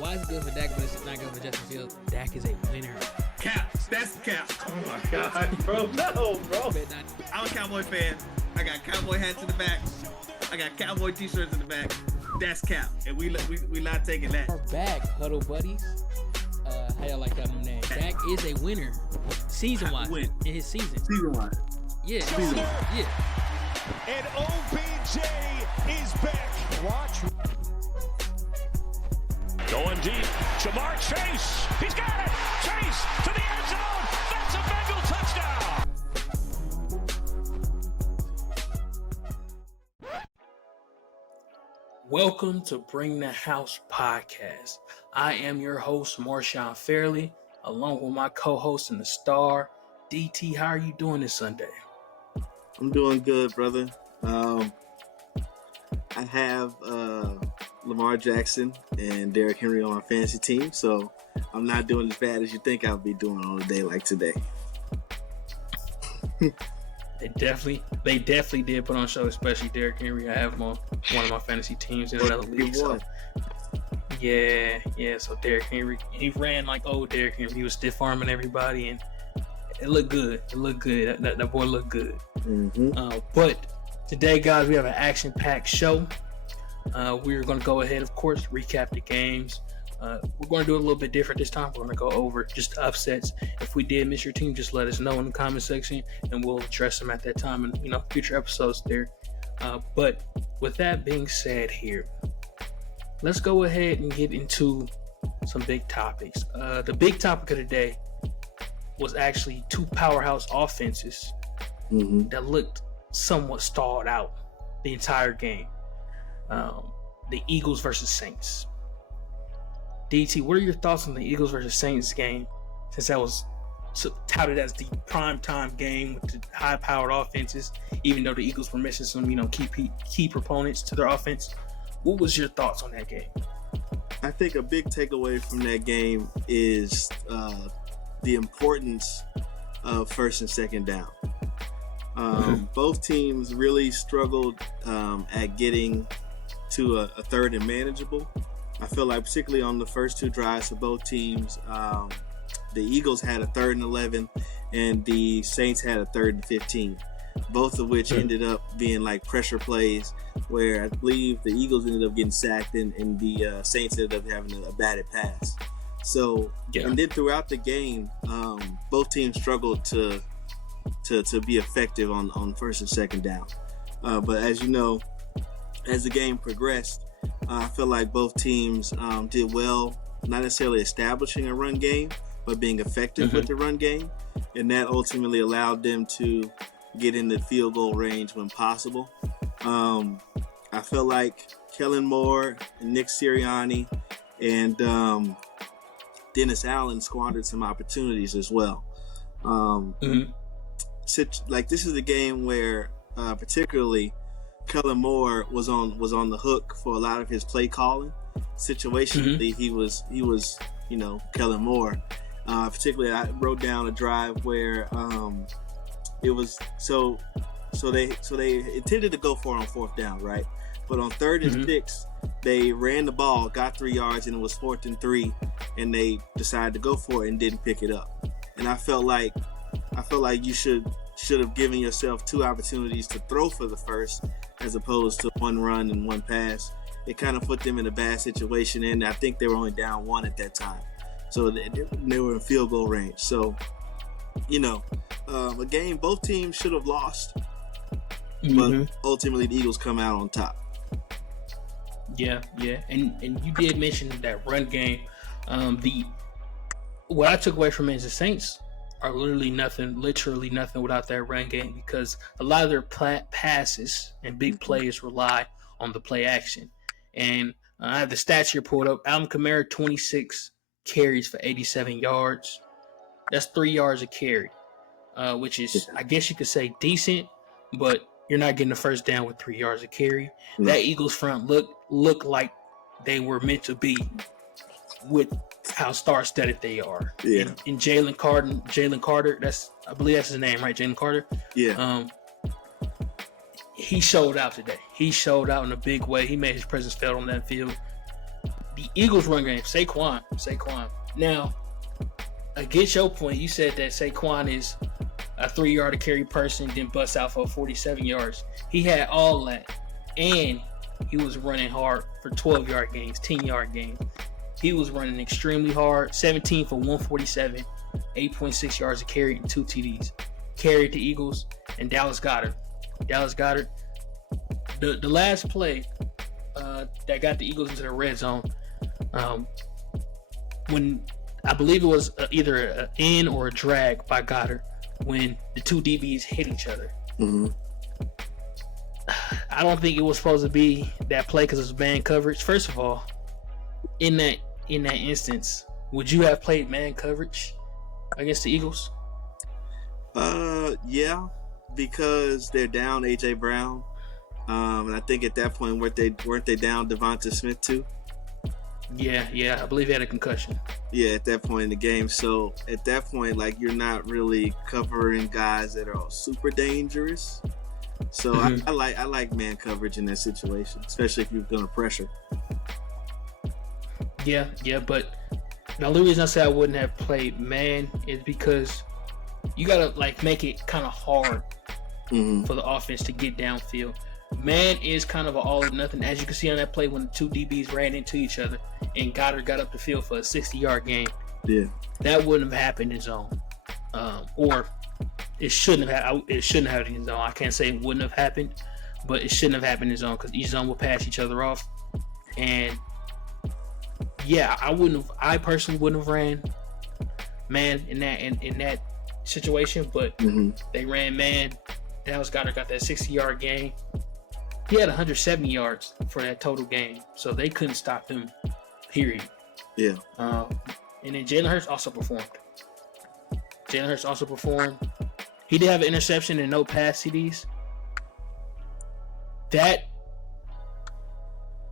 Why is it good for Dak, but it's not good for Justin Fields? Dak is a winner. Cap. That's the cap. Oh my God, bro. No, bro. I'm a Cowboy fan. I got Cowboy hats in the back. I got Cowboy t-shirts in the back. That's cap. And we not taking that. We're back, Huddle Buddies. How y'all like that new name? Dak is a winner. Season-wise. Win. In his season. Season-wise. Yeah. Season. Yeah. And OBJ is back. Watch. Going deep. Jamar Chase. He's got it. Chase to the end zone. That's a Bengal touchdown. Welcome to Bring the House podcast. I am your host, Marshon Fairley, along with my co-host and the star, DT. How are you doing this Sunday? I'm doing good, brother. I have Lamar Jackson and Derrick Henry on my fantasy team, so I'm not doing as bad as you think I'll be doing on a day like today. They definitely did put on a show, especially Derrick Henry. I have him on one of my fantasy teams in another league. So yeah. So Derrick Henry, he ran like old Derrick Henry. He was stiff arming everybody, and it looked good. That boy looked good. Mm-hmm. But today, guys, we have an action-packed show. We're going to go ahead, of course, recap the games. We're going to do it a little bit different this time. We're going to go over just the upsets. If we did miss your team, just let us know in the comment section, and we'll address them at that time in future episodes there. But with that being said here, let's go ahead and get into some big topics. The big topic of the day was actually two powerhouse offenses that looked somewhat stalled out the entire game. The Eagles versus Saints. DT, what are your thoughts on the Eagles versus Saints game, since that was touted as the primetime game with the high-powered offenses, even though the Eagles were missing some, key proponents to their offense? What was your thoughts on that game? I think a big takeaway from that game is the importance of first and second down. Both teams really struggled at getting to a third and manageable. I feel like particularly on the first two drives of both teams, the Eagles had a 3rd and 11 and the Saints had a 3rd and 15, both of which ended up being like pressure plays where I believe the Eagles ended up getting sacked and the Saints ended up having a batted pass. So, and then throughout the game, both teams struggled to be effective on first and second down. But as you know, as the game progressed, I feel like both teams did well, not necessarily establishing a run game, but being effective with the run game. And that ultimately allowed them to get in the field goal range when possible. I feel like Kellen Moore and Nick Sirianni and Dennis Allen squandered some opportunities as well. Like this is a game where particularly Kellen Moore was on the hook for a lot of his play calling. Situationally, he was Kellen Moore. Particularly, I wrote down a drive where it was so they intended to go for it on 4th down, right? But on 3rd and 6, they ran the ball, got 3 yards, and it was 4th and 3, and they decided to go for it and didn't pick it up. And I felt like you should have given yourself 2 opportunities to throw for the first, as opposed to 1 run and 1 pass. It kind of put them in a bad situation, and I think they were only down 1 at that time. So they were in field goal range. So, a game both teams should have lost, but ultimately the Eagles come out on top. Yeah. And you did mention that run game. What I took away from it is the Saints are literally nothing without that run game, because a lot of their passes and big plays rely on the play action. And I have the stats here pulled up. Alvin Kamara, 26 carries for 87 yards. That's 3 yards a carry, which is, I guess you could say, decent, but you're not getting the first down with 3 yards a carry. That Eagles front look like they were meant to be with how star-studded they are. Yeah. And Jalen Carter, I believe that's his name, right? Jalen Carter. Yeah. He showed out today. He showed out in a big way. He made his presence felt on that field. The Eagles run game, Saquon. Now, against your point, you said that Saquon is a 3-yard carry person, then busts out for 47 yards. He had all that, and he was running hard for 12-yard games, 10-yard games. He was running extremely hard, 17 for 147, 8.6 yards a carry, and 2 TDs. Carried the Eagles and Dallas Goedert. The last play that got the Eagles into the red zone, when I believe it was either an in or a drag by Goddard when the 2 DBs hit each other. Mm-hmm. I don't think it was supposed to be that play because it was man coverage. First of all, in that instance, would you have played man coverage against the Eagles? Yeah, because they're down AJ Brown, and I think at that point weren't they down Devonta Smith too? Yeah, I believe he had a concussion. Yeah, at that point in the game. So at that point, like, you're not really covering guys that are super dangerous. So Mm-hmm. I like man coverage in that situation, especially if you're gonna pressure. Yeah, but the only reason I say I wouldn't have played man is because you gotta like make it kind of hard Mm-hmm. for the offense to get downfield. Man is kind of an all or nothing, as you can see on that play when the 2 DBs ran into each other and Goddard got up the field for a 60-yard gain. Yeah. That wouldn't have happened in zone, or it shouldn't have. It shouldn't have happened in zone. I can't say it wouldn't have happened, but it shouldn't have happened in zone because each zone will pass each other off. And yeah, I personally wouldn't have ran man in that situation, but Mm-hmm. they ran man. Dallas Goedert got that 60-yard gain. He had 170 yards for that total game, so they couldn't stop him. Period. Yeah. And then Jalen Hurts also performed. He did have an interception and no pass CDs. That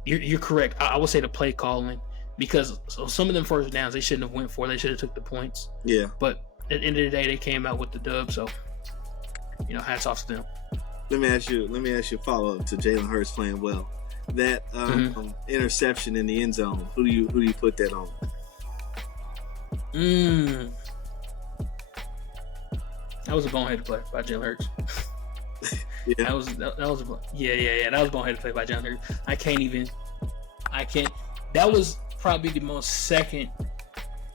you're correct. I would say the play calling, because some of them first downs they shouldn't have went for. They should have took the points. Yeah. But at the end of the day, they came out with the dub. So hats off to them. Let me ask you a follow up to Jalen Hurts playing well. That interception in the end zone. Who do you put that on? That was a boneheaded play by Jalen Hurts. Yeah. That was That was a boneheaded play by Jalen Hurts. I can't. That was probably the most second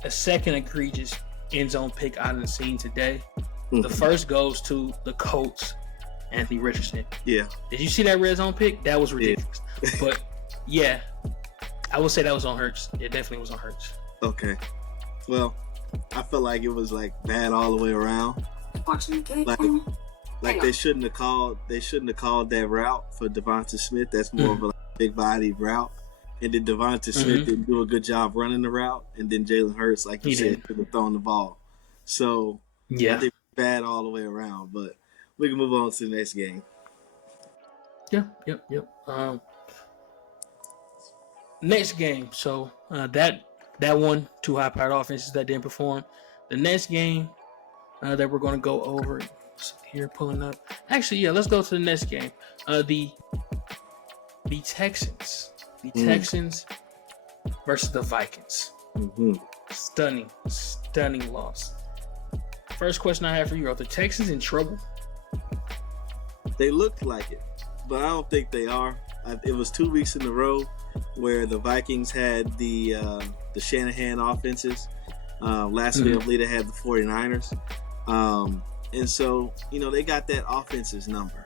egregious end zone pick I've seen today. Mm-hmm. The first goes to the Colts, Anthony Richardson. Yeah. Did you see that red zone pick? That was ridiculous. Yeah. But yeah, I would say that was on Hurts. It definitely was on Hurts. Okay. Well, I feel like it was like bad all the way around. Like they shouldn't have called that route for Devonta Smith. That's more of a big body route. And then Devonta Smith didn't do a good job running the route. And then Jalen Hurts, like you said, could have thrown the ball. So yeah, I think bad all the way around. But we can move on to the next game. Yep. Next game. So that one, 2 high-powered offenses that didn't perform. The next game that we're going to go over here, pulling up. Actually, yeah, let's go to the next game. The Texans. The Texans versus the Vikings. Mm-hmm. Stunning loss. First question I have for you: are the Texans in trouble? They looked like it, but I don't think they are. It was 2 weeks in a row where the Vikings had the Shanahan offenses. Last week, I believe they had the 49ers. And so, they got that offense's number.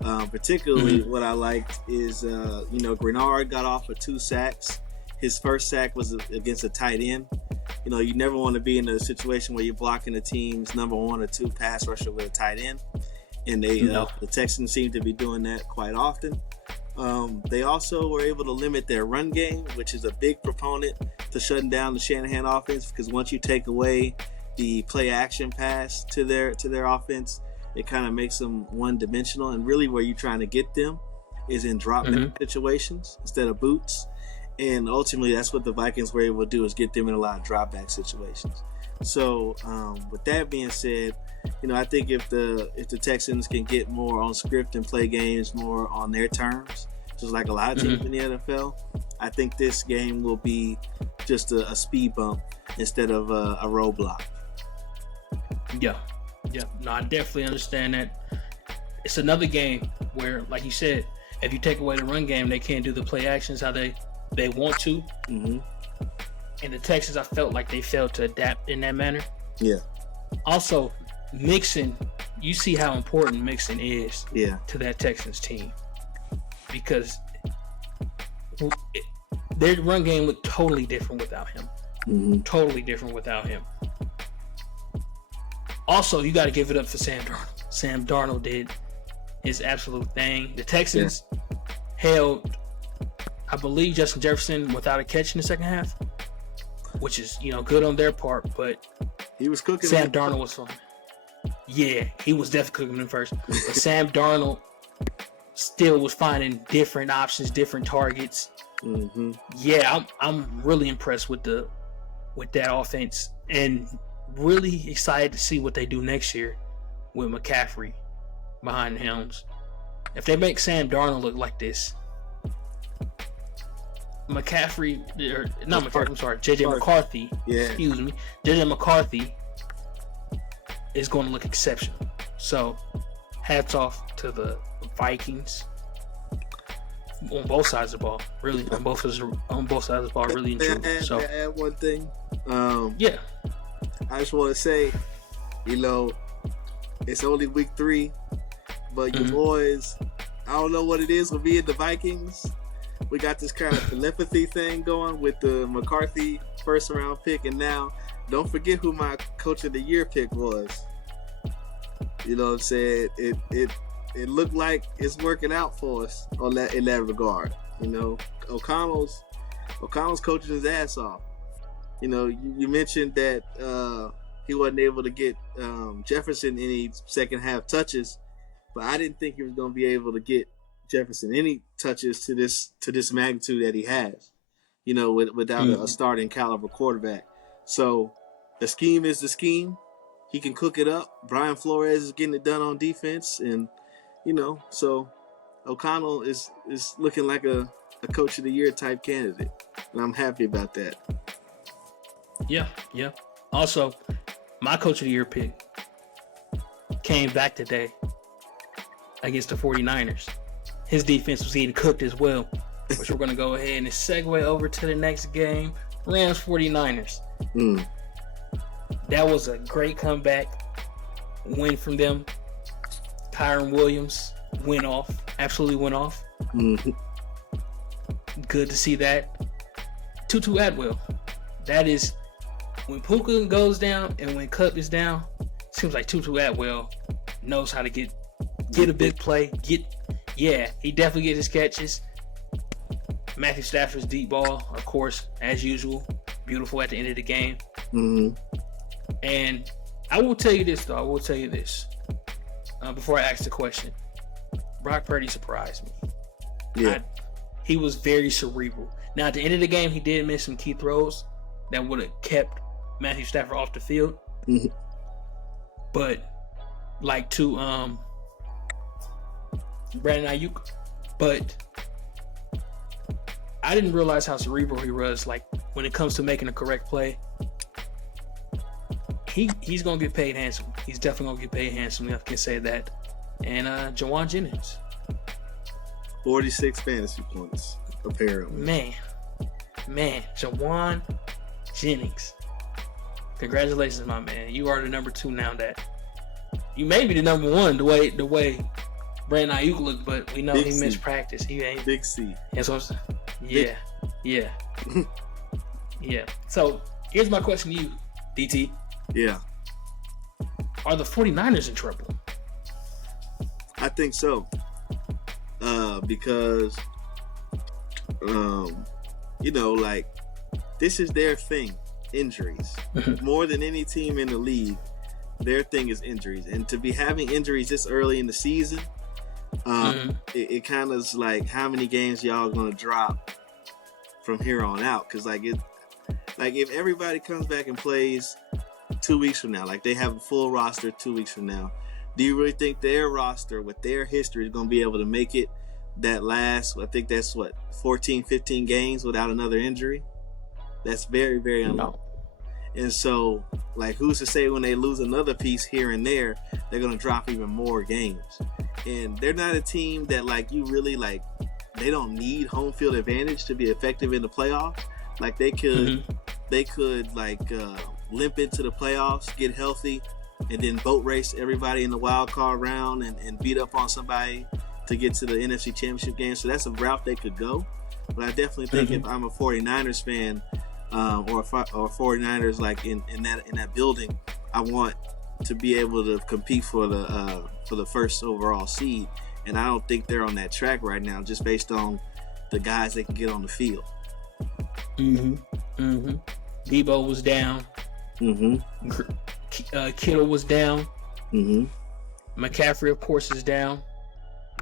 Particularly what I liked is, Grenard got off for 2 sacks. His first sack was against a tight end. You never want to be in a situation where you're blocking a team's number 1 or 2 pass rusher with a tight end. And the Texans seem to be doing that quite often. They also were able to limit their run game, which is a big proponent to shutting down the Shanahan offense, because once you take away the play action pass to their offense, it kind of makes them one-dimensional. And really where you're trying to get them is in drop-back situations instead of boots. And ultimately, that's what the Vikings were able to do, is get them in a lot of drop-back situations. So with that being said, I think if the Texans can get more on script and play games more on their terms, just like a lot of teams in the NFL. I think this game will be just a speed bump instead of a roadblock. Yeah. No, I definitely understand that. It's another game where, like you said, if you take away the run game, they can't do the play actions how they want to. Mm-hmm. And the Texans, I felt like they failed to adapt in that manner. Yeah. Also, Mixon, you see how important Mixon is to that Texans team. Because their run game looked totally different without him. Mm-hmm. Totally different without him. Also, you got to give it up for Sam Darnold. Sam Darnold did his absolute thing. The Texans held, I believe, Justin Jefferson without a catch in the second half, which is, good on their part, but he was cooking. Sam Darnold was fun. Yeah, he was definitely cooking them first. But Sam Darnold still was finding different options, different targets. Mm-hmm. Yeah, I'm really impressed with that offense, and really excited to see what they do next year with McCaffrey behind the helms. If they make Sam Darnold look like this, JJ McCarthy. Yeah. Excuse me, JJ McCarthy is going to look exceptional. So, hats off to the Vikings on both sides of the ball. Really, on both sides of the ball. Really and truly. So, add one thing. Yeah. I just want to say, it's only week 3, but your boys, I don't know what it is with me and the Vikings. We got this kind of telepathy thing going with the McCarthy first round pick, and now don't forget who my coach of the year pick was. You know what I'm saying? It looked like it's working out for us in that regard. O'Connell's coaching his ass off. You mentioned that he wasn't able to get Jefferson any second half touches, but I didn't think he was going to be able to get Jefferson any touches to this magnitude that he has. Without a starting caliber quarterback. So the scheme is the scheme. He can cook it up. Brian Flores is getting it done on defense, and so O'Connell is looking like a coach of the year type candidate, and I'm happy about that. Yeah. Also, my coach of the year pick came back today against the 49ers. His defense was getting cooked as well, which we're going to go ahead and segue over to the next game. Rams 49ers. That was a great comeback win from them. Kyron Williams absolutely went off. Mm-hmm. Good to see that. Tutu Atwell. That is, when Puka goes down and when Kupp is down, seems like Tutu Atwell knows how to get a big play. He definitely gets his catches. Matthew Stafford's deep ball, of course, as usual, beautiful at the end of the game. Mm-hmm. And I will tell you this, though. Before I ask the question. Brock Purdy surprised me. Yeah. He was very cerebral. Now, at the end of the game, he did miss some key throws that would have kept Matthew Stafford off the field. Mm-hmm. But, like to Brandon Ayuk. But I didn't realize how cerebral he was. Like, when it comes to making a correct play, he's going to get paid handsomely. He's definitely going to get paid handsomely. I can say that. And Jawan Jennings. 46 fantasy points, apparently. Man, Jawan Jennings. Congratulations, my man. You are the number 2 now. That you may be the number 1 the way Brandon Ayuk looked, but we know he missed practice. He ain't Big C. And so, yeah. Yeah. So here's my question to you, DT. Yeah. Are the 49ers in trouble? I think so. Because, this is their thing, injuries. More than any team in the league, their thing is injuries. And to be having injuries this early in the season, it kind of is like, how many games y'all going to drop from here on out? Because, if everybody comes back and plays 2 weeks from now, like they have a full roster 2 weeks from now, do you really think their roster with their history is going to be able to make it that last, I think that's 14, 15 games without another injury. That's very, very unlikely. And so, like, who's to say when they lose another piece here and there, they're going to drop even more games. And they're not a team that, like, you really, like, they don't need home field advantage to be effective in the playoffs. Like, they could, limp into the playoffs, get healthy, and then boat race everybody in the wild card round and beat up on somebody to get to the NFC Championship game. So that's a route they could go. But I definitely think if I'm a 49ers fan or 49ers like in that building, I want to be able to compete for the first overall seed. And I don't think they're on that track right now, just based on the guys they can get on the field. Debo was down. Kittle was down. McCaffrey, of course, is down.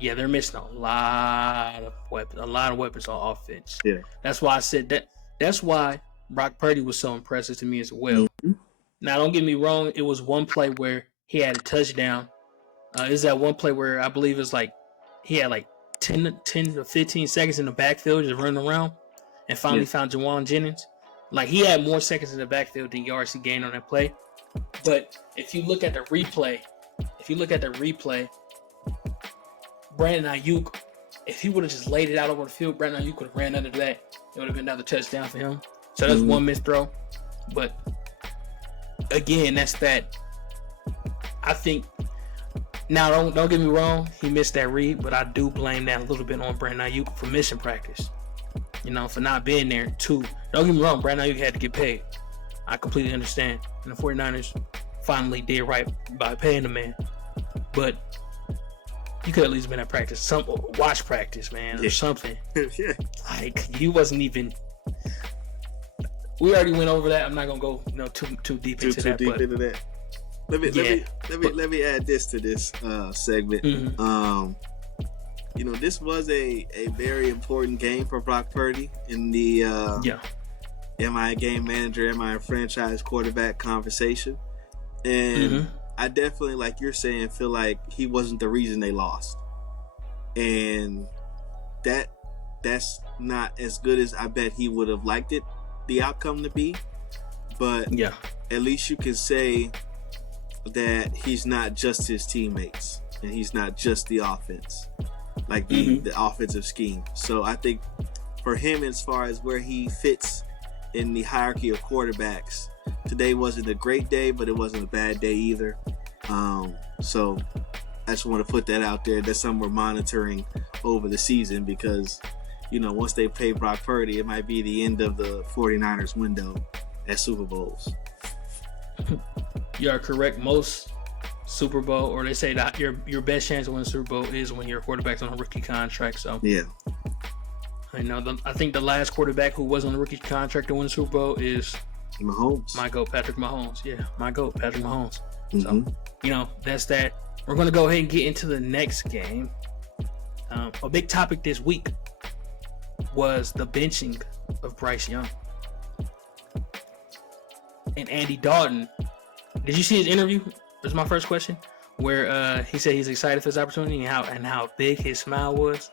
Yeah, they're missing a lot of weapons on offense. Yeah, that's why I said that. That's why Brock Purdy was so impressive to me as well. Now, don't get me wrong. It was one play where he had a touchdown. Is that one play where I believe it's like he had like 10 to 15 seconds in the backfield just running around and finally found Jawan Jennings. Like, he had more seconds in the backfield than yards he gained on that play. But if you look at the replay, Brandon Ayuk, if he would have just laid it out over the field, Brandon Ayuk could have ran under that. It would have been another touchdown for him. So that's one missed throw. But again, that's that. I think now don't get me wrong, he missed that read, but I do blame that a little bit on Brandon Ayuk for missing practice. You know, for not being there too. Don't get me wrong, Brandon Ayuk had to get paid. I completely understand. And the 49ers finally did right by paying the man. But you could at least been at practice, watch practice, man, or something. Like, you wasn't even. We already went over that. I'm not gonna go, too deep into that. Let me add this to this segment. This was a very important game for Brock Purdy in the am I a game manager, am I a franchise quarterback conversation. And I definitely, like you're saying, feel like he wasn't the reason they lost. And that's not as good as I bet he would have liked it, the outcome to be. But at least you can say that he's not just his teammates and he's not just the offense, like the offensive scheme. So I think for him, as far as where he fits in the hierarchy of quarterbacks, today wasn't a great day, but it wasn't a bad day either. So I just want to put that out there. That's something we're monitoring over the season because, once they pay Brock Purdy, it might be the end of the 49ers window at Super Bowls. You are correct. Most Super Bowl, or they say that your best chance to win a Super Bowl is when your quarterback's on a rookie contract. So I think the last quarterback who was on a rookie contract to win the Super Bowl is Mahomes. My GOAT, Patrick Mahomes. Yeah, my GOAT, Patrick Mahomes. So, that's that. We're going to go ahead and get into the next game. A big topic this week was the benching of Bryce Young. And Andy Dalton. Did you see his interview? That's my first question. Where he said he's excited for his opportunity and how big his smile was.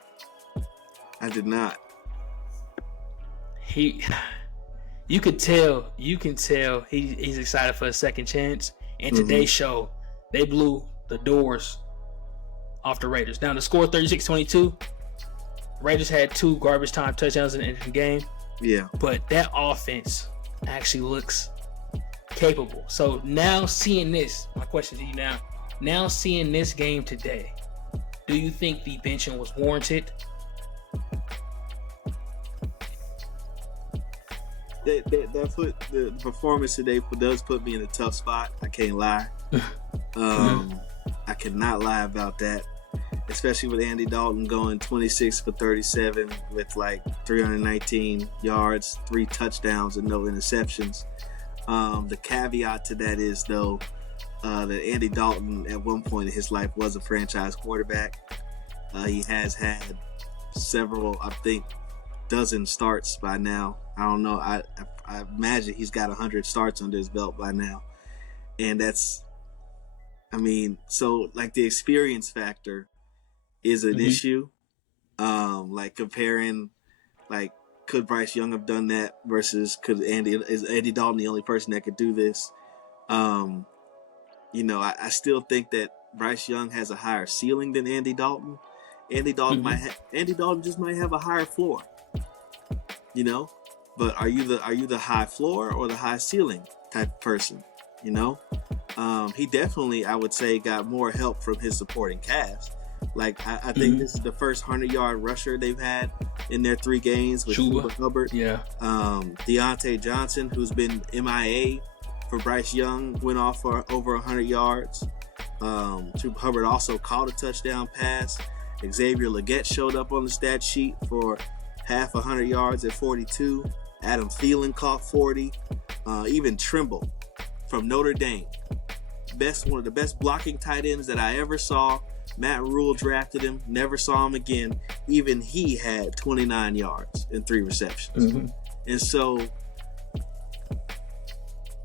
I did not. You can tell he's excited for a second chance. And today's show, they blew the doors off the Raiders. Now, the score 36-22. Raiders had 2 garbage time touchdowns in the game. Yeah. But that offense actually looks capable. So now seeing this, my question to you now seeing this game today, do you think the benching was warranted? The performance today does put me in a tough spot. I can't lie. I cannot lie about that, especially with Andy Dalton going 26 for 37 with like 319 yards, 3 touchdowns, and no interceptions. The caveat to that is, though, that Andy Dalton at one point in his life was a franchise quarterback. He has had several, I think, dozen starts by now. I don't know. I imagine he's got 100 starts under his belt by now. And so like the experience factor is an issue. Like comparing, like, could Bryce Young have done that versus is Andy Dalton the only person that could do this? I still think that Bryce Young has a higher ceiling than Andy Dalton. Andy Dalton just might have a higher floor. But are you the high floor or the high ceiling type of person? He definitely, I would say, got more help from his supporting cast. Like, I think this is the first 100-yard rusher they've had in their 3 games with Chuba Hubbard. Yeah. Deontay Johnson, who's been MIA for Bryce Young, went off for over 100 yards. Chuba Hubbard also caught a touchdown pass. Xavier Legette showed up on the stat sheet for half 100 yards at 42. Adam Thielen caught 40. Even Trimble from Notre Dame, one of the best blocking tight ends that I ever saw. Matt Rule drafted him, never saw him again. Even he had 29 yards and 3 receptions. And so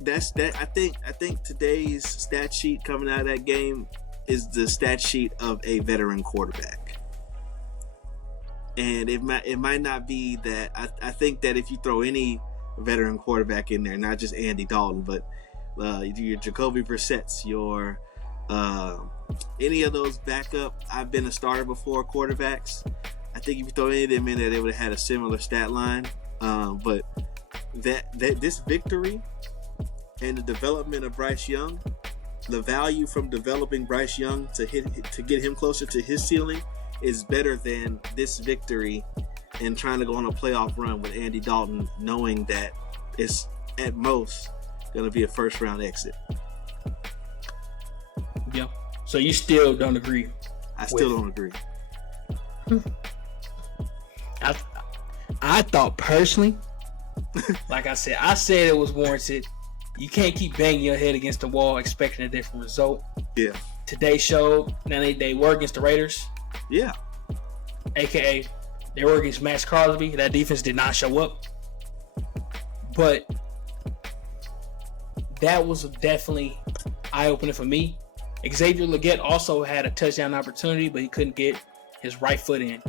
that's that. I think today's stat sheet coming out of that game is the stat sheet of a veteran quarterback. And it might not be that. I think that if you throw any veteran quarterback in there, not just Andy Dalton, but your Jacoby Brissett's, your any of those backup, I've been a starter before quarterbacks, I think if you throw any of them in there, they would have had a similar stat line. But that this victory and the development of Bryce Young, the value from developing Bryce Young to get him closer to his ceiling is better than this victory and trying to go on a playoff run with Andy Dalton, knowing that it's at most going to be a first-round exit. Yeah. So you still don't agree? I still don't agree. I thought personally, like I said it was warranted. You can't keep banging your head against the wall expecting a different result. Yeah. Today showed. Now they were against the Raiders. Yeah. AKA they were against Max Crosby. That defense did not show up. But that was definitely eye-opening for me. Xavier Legette also had a touchdown opportunity, but he couldn't get his right foot in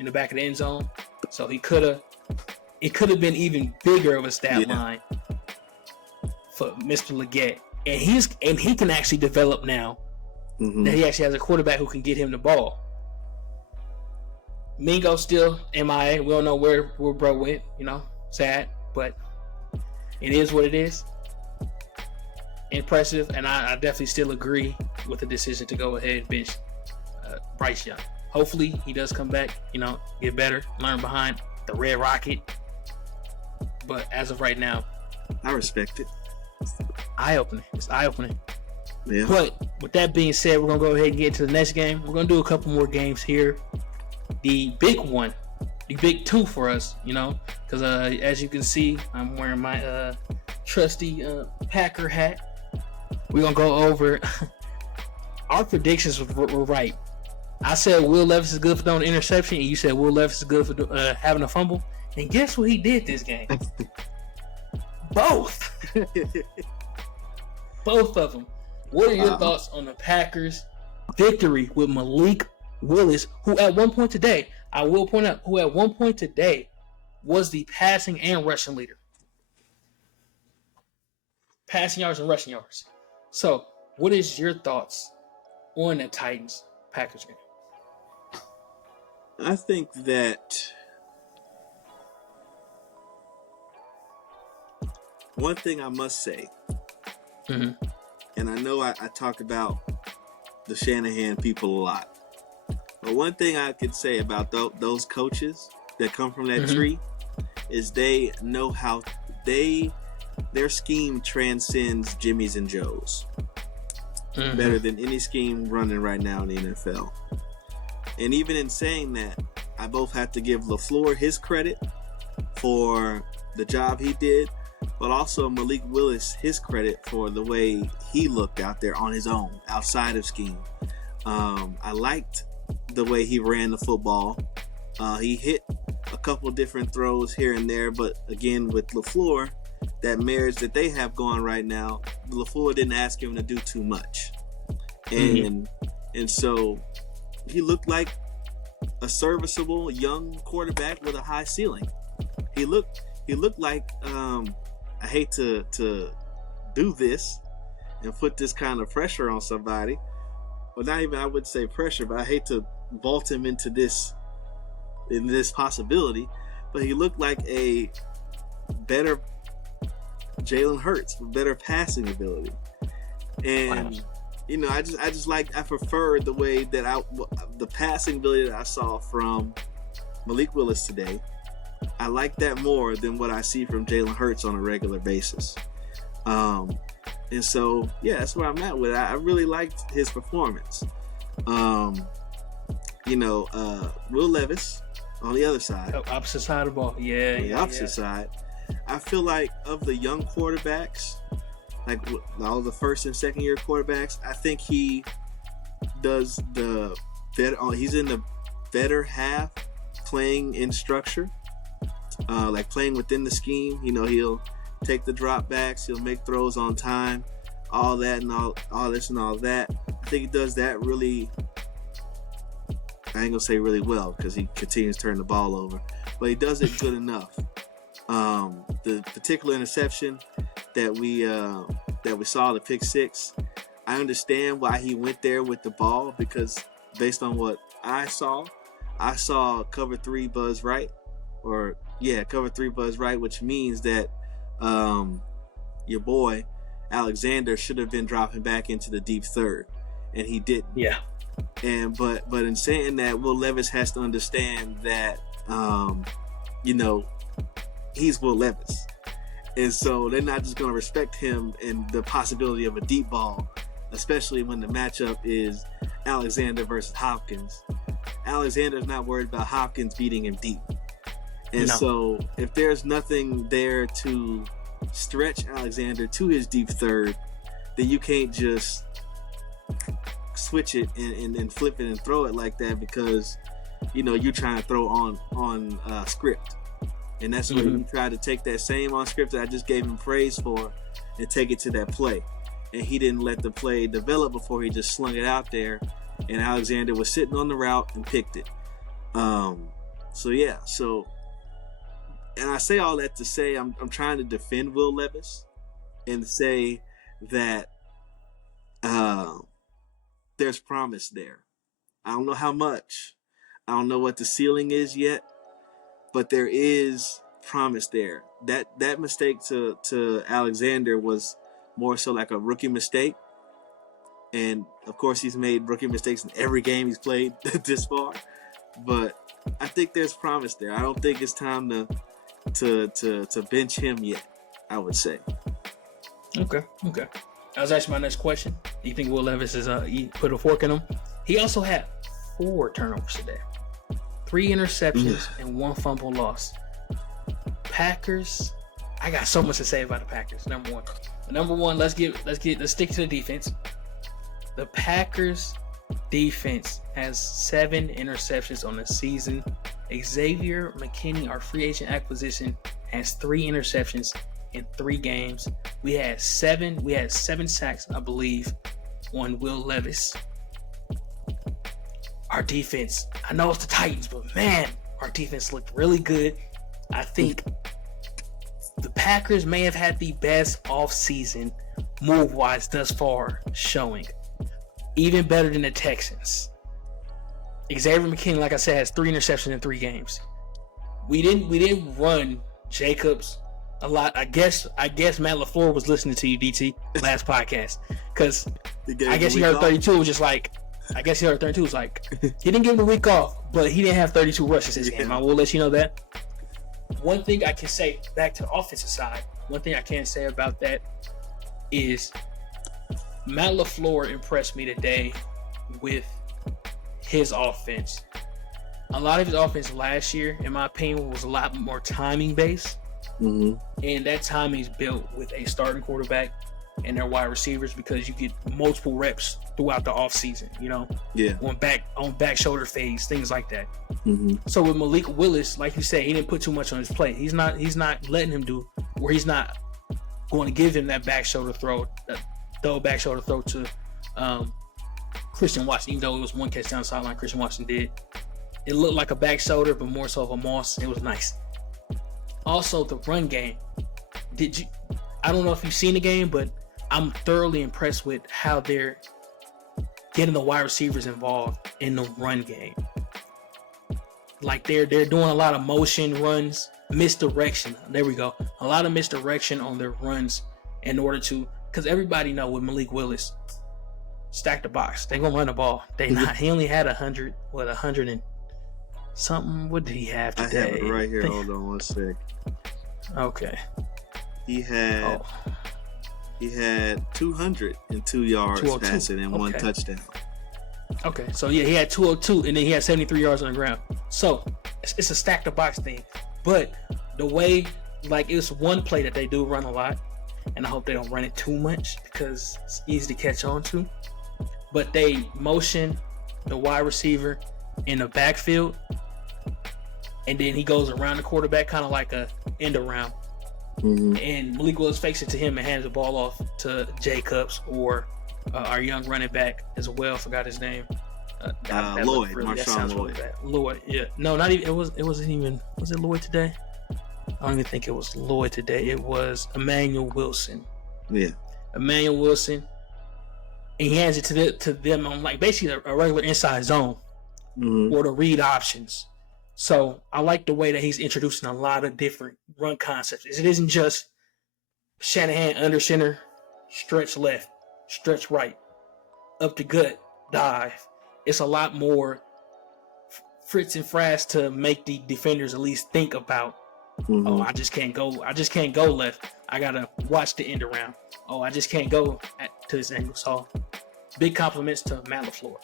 the back of the end zone. So it could have been even bigger of a stat line for Mr. Legette. And he can actually develop now that he actually has a quarterback who can get him the ball. Mingo still MIA. We don't know where bro went, sad, but it is what it is. Impressive, and I definitely still agree with the decision to go ahead and bench Bryce Young. Hopefully he does come back, get better, learn behind the Red Rocket. But as of right now, I respect it. Eye-opening. It's eye-opening. Yeah. But with that being said, we're going to go ahead and get into the next game. We're going to do a couple more games here. The big one, the big two for us, because as you can see, I'm wearing my trusty Packer hat. We're going to go over our predictions were right. I said Will Levis is good for throwing an interception, and you said Will Levis is good for having a fumble. And guess what he did this game? Both. Both of them. What are your thoughts on the Packers' victory with Malik Willis, who at one point today, I will point out, was the passing and rushing leader? Passing yards and rushing yards. So, what is your thoughts on the Titans-Packers game? I think that one thing I must say, and I know I talk about the Shanahan people a lot, but one thing I could say about those coaches that come from that tree is they know how their scheme transcends Jimmy's and Joe's better than any scheme running right now in the NFL. And even in saying that, I both have to give LaFleur his credit for the job he did, but also Malik Willis his credit for the way he looked out there on his own, outside of scheme. I liked the way he ran the football. He hit a couple different throws here and there, but again, with LaFleur, that marriage that they have going right now, LaFleur didn't ask him to do too much. And so he looked like a serviceable young quarterback with a high ceiling. He looked like I hate to do this and put this kind of pressure on somebody, or not even, I would say pressure, but I hate to vault him into this possibility, but he looked like a better Jalen Hurts with better passing ability. And you know, I prefer the way that the passing ability that I saw from Malik Willis today. I like that more than what I see from Jalen Hurts on a regular basis. And so, yeah, that's where I'm at with it. I really liked his performance. You know, Will Levis on the other side. Opposite side of the ball. Yeah. On the opposite side. I feel like of the young quarterbacks, like all the first and second year quarterbacks, I think he does the better. He's in the better half, playing in structure, like playing within the scheme. You know, he'll take the drop backs, he'll make throws on time, all that and all this and all that. I think he does that really. I ain't gonna say really well because he continues to turn the ball over, but he does it good enough. The particular interception that we saw, the pick six, I understand why he went there with the ball, because based on what I saw cover three buzz right, cover three buzz right, which means that your boy Alexander should have been dropping back into the deep third, and he didn't. Yeah. And but in saying that, Will Levis has to understand that you know, he's Will Levis. And so they're not just going to respect him and the possibility of a deep ball, especially when the matchup is Alexander versus Hopkins. Alexander's not worried about Hopkins beating him deep. And so if there's nothing there to stretch Alexander to his deep third, then you can't just switch it and flip it and throw it like that, because, you know, you're trying to throw on script. And that's where he tried to take that same on script that I just gave him praise for and take it to that play. And he didn't let the play develop before he just slung it out there. And Alexander was sitting on the route and picked it. And I say all that to say I'm trying to defend Will Levis and say that there's promise there. I don't know how much. I don't know what the ceiling is yet. But there is promise there. That mistake to Alexander was more so like a rookie mistake. And of course he's made rookie mistakes in every game he's played this far. But I think there's promise there. I don't think it's time to bench him yet, I would say. Okay. That was actually my next question. Do you think Will Levis is he put a fork in him? He also had 4 turnovers today. 3 interceptions and 1 fumble loss. Packers, I got so much to say about the Packers. Number one, let's stick to the defense. The Packers defense has 7 interceptions on the season. Xavier McKinney, our free agent acquisition, has 3 interceptions in 3 games. We had 7 sacks, I believe, on Will Levis. Our defense, I know it's the Titans, but man, our defense looked really good. I think the Packers may have had the best offseason move-wise thus far showing. Even better than the Texans. Xavier McKinney, like I said, has 3 interceptions in 3 games. We didn't run Jacobs a lot. I guess Matt LaFleur was listening to you, DT, last podcast, because I guess he heard 32 was just like. I guess he heard 32 was like, he didn't give him the week off, but he didn't have 32 rushes this game. I will let you know that. One thing I can say, back to the offensive side, one thing I can say about that is Matt LaFleur impressed me today with his offense. A lot of his offense last year, in my opinion, was a lot more timing based. And that timing is built with a starting quarterback and their wide receivers, because you get multiple reps throughout the offseason, you know? Yeah. On back shoulder fades, things like that. So with Malik Willis, like you said, he didn't put too much on his plate. He's not letting him do, or he's not going to give him that back shoulder throw to Christian Watson, even though it was 1 catch down the sideline Christian Watson did. It looked like a back shoulder, but more so of a Moss. It was nice. Also, the run game. I don't know if you've seen the game, but I'm thoroughly impressed with how they're getting the wide receivers involved in the run game. Like they're doing a lot of motion runs, misdirection. There we go. A lot of misdirection on their runs in order to, because everybody know with Malik Willis, stack the box. They gonna run the ball. He only had 100 and something. What did he have today? I have it right here. Hold on one sec. Okay. He had 202 yards passing and one touchdown. Okay, so yeah, he had 202 and then he had 73 yards on the ground. So it's a stack the box thing. But the way, like, it's one play that they do run a lot, and I hope they don't run it too much because it's easy to catch on to. But they motion the wide receiver in the backfield, and then he goes around the quarterback, kind of like a end around. Mm-hmm. And Malik Willis fakes it to him and hands the ball off to Jacobs or our young running back as well. Forgot his name. Lloyd. Marshon Lloyd. Really Lloyd. Yeah. No, not even. It wasn't even. Was it Lloyd today? I don't even think it was Lloyd today. It was Emmanuel Wilson. Yeah. Emmanuel Wilson. And he hands it to them on like basically a regular inside zone or the read options. So I like the way that he's introducing a lot of different run concepts. It isn't just Shanahan under center, stretch left, stretch right, up the gut, dive. It's a lot more Fritz and Frass to make the defenders at least think about, oh, I just can't go left. I gotta watch the end around. Oh, I just can't go to this angle. So big compliments to Matt LaFleur.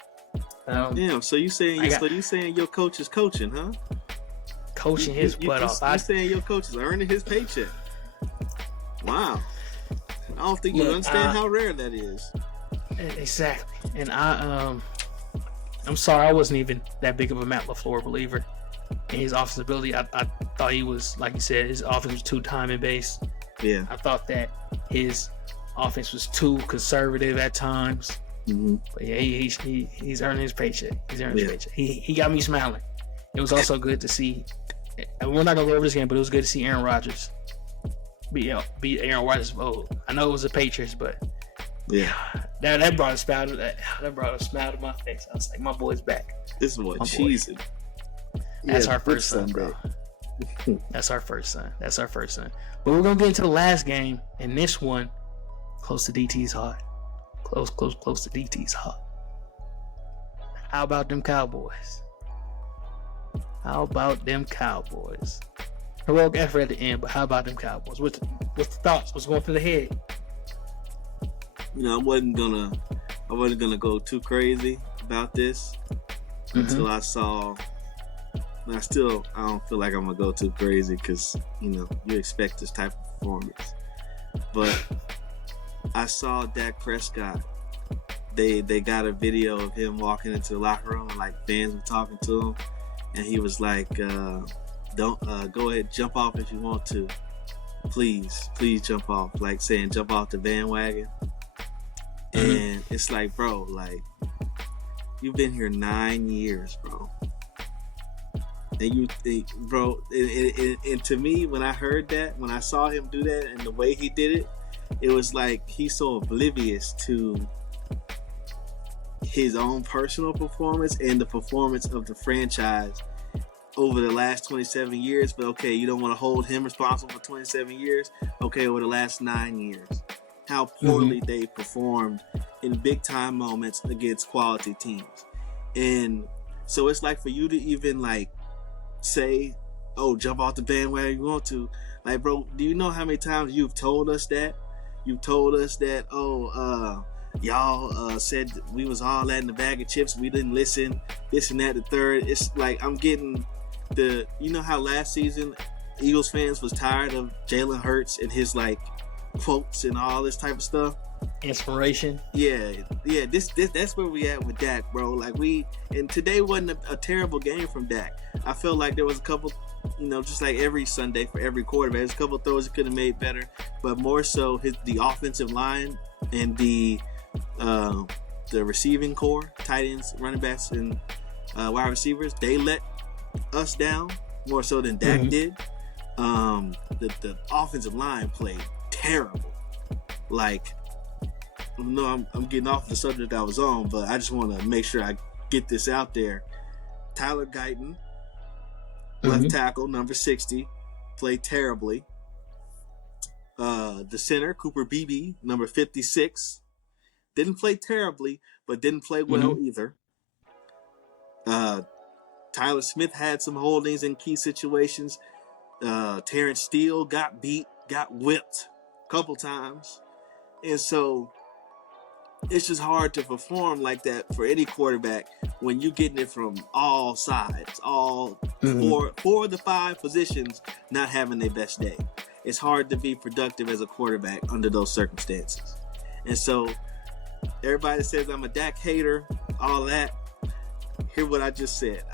Damn, so you saying your coach is coaching, huh? Coaching his butt off. You saying your coach is earning his paycheck? Wow. I don't think you understand how rare that is. Exactly. And I'm sorry, I wasn't even that big of a Matt LaFleur believer in his offensive ability. I thought he was, like you said, his offense was too timing based. Yeah. I thought that his offense was too conservative at times. Mm-hmm. But yeah, he's earning his paycheck. He's earning his paycheck. He got me smiling. It was also good to see, and we're not gonna go over this game, but it was good to see Aaron Rodgers beat Aaron Rodgers. Oh, I know it was the Patriots, but that brought a smile to my face. I was like, my boy's back. This boy cheesing. That's our first son, bro. That's our first son. But we're gonna get into the last game, and this one close to DT's heart. Close to DT's heart. How about them Cowboys? Heroic effort at the end, but how about them Cowboys? What's the thoughts? What's going through the head? You know, I wasn't gonna go too crazy about this until I saw. I don't feel like I'm gonna go too crazy because you expect this type of performance, but I saw Dak Prescott. They got a video of him walking into the locker room and like fans were talking to him, and he was like, "Don't go ahead, jump off if you want to, please jump off." Like saying, "Jump off the bandwagon." And it's like, bro, like you've been here 9 years, bro. And and to me, when I heard that, when I saw him do that and the way he did it, it was like he's so oblivious to his own personal performance and the performance of the franchise over the last 27 years. But okay, you don't want to hold him responsible for 27 years. Okay, over the last 9 years, how poorly they performed in big time moments against quality teams. And so it's like for you to even like say, oh, jump off the bandwagon you want to. Like, bro, do you know how many times you've told us that? You've told us that, y'all said we was all that in the bag of chips. We didn't listen, this and that, the third. It's like I'm getting you know how last season Eagles fans was tired of Jalen Hurts and his like quotes and all this type of stuff. Inspiration. Yeah. That's where we at with Dak, bro. Like and today wasn't a terrible game from Dak. I felt like there was a couple, just like every Sunday for every quarterback, there's a couple of throws he could have made better, but more so the offensive line and the receiving core, tight ends, running backs, and wide receivers, they let us down more so than Dak did. The offensive line played terrible. Like, no, I'm getting off the subject I was on, but I just want to make sure I get this out there. Tyler Guyton, left tackle, number 60, played terribly. The center, Cooper Beebe, number 56, didn't play terribly, but didn't play well either. Tyler Smith had some holdings in key situations. Terrence Steele got beat, got whipped a couple times. And so it's just hard to perform like that for any quarterback when you're getting it from all sides, all four of the 5 positions not having their best day. It's hard to be productive as a quarterback under those circumstances. And so everybody says I'm a Dak hater, all that. Hear what I just said.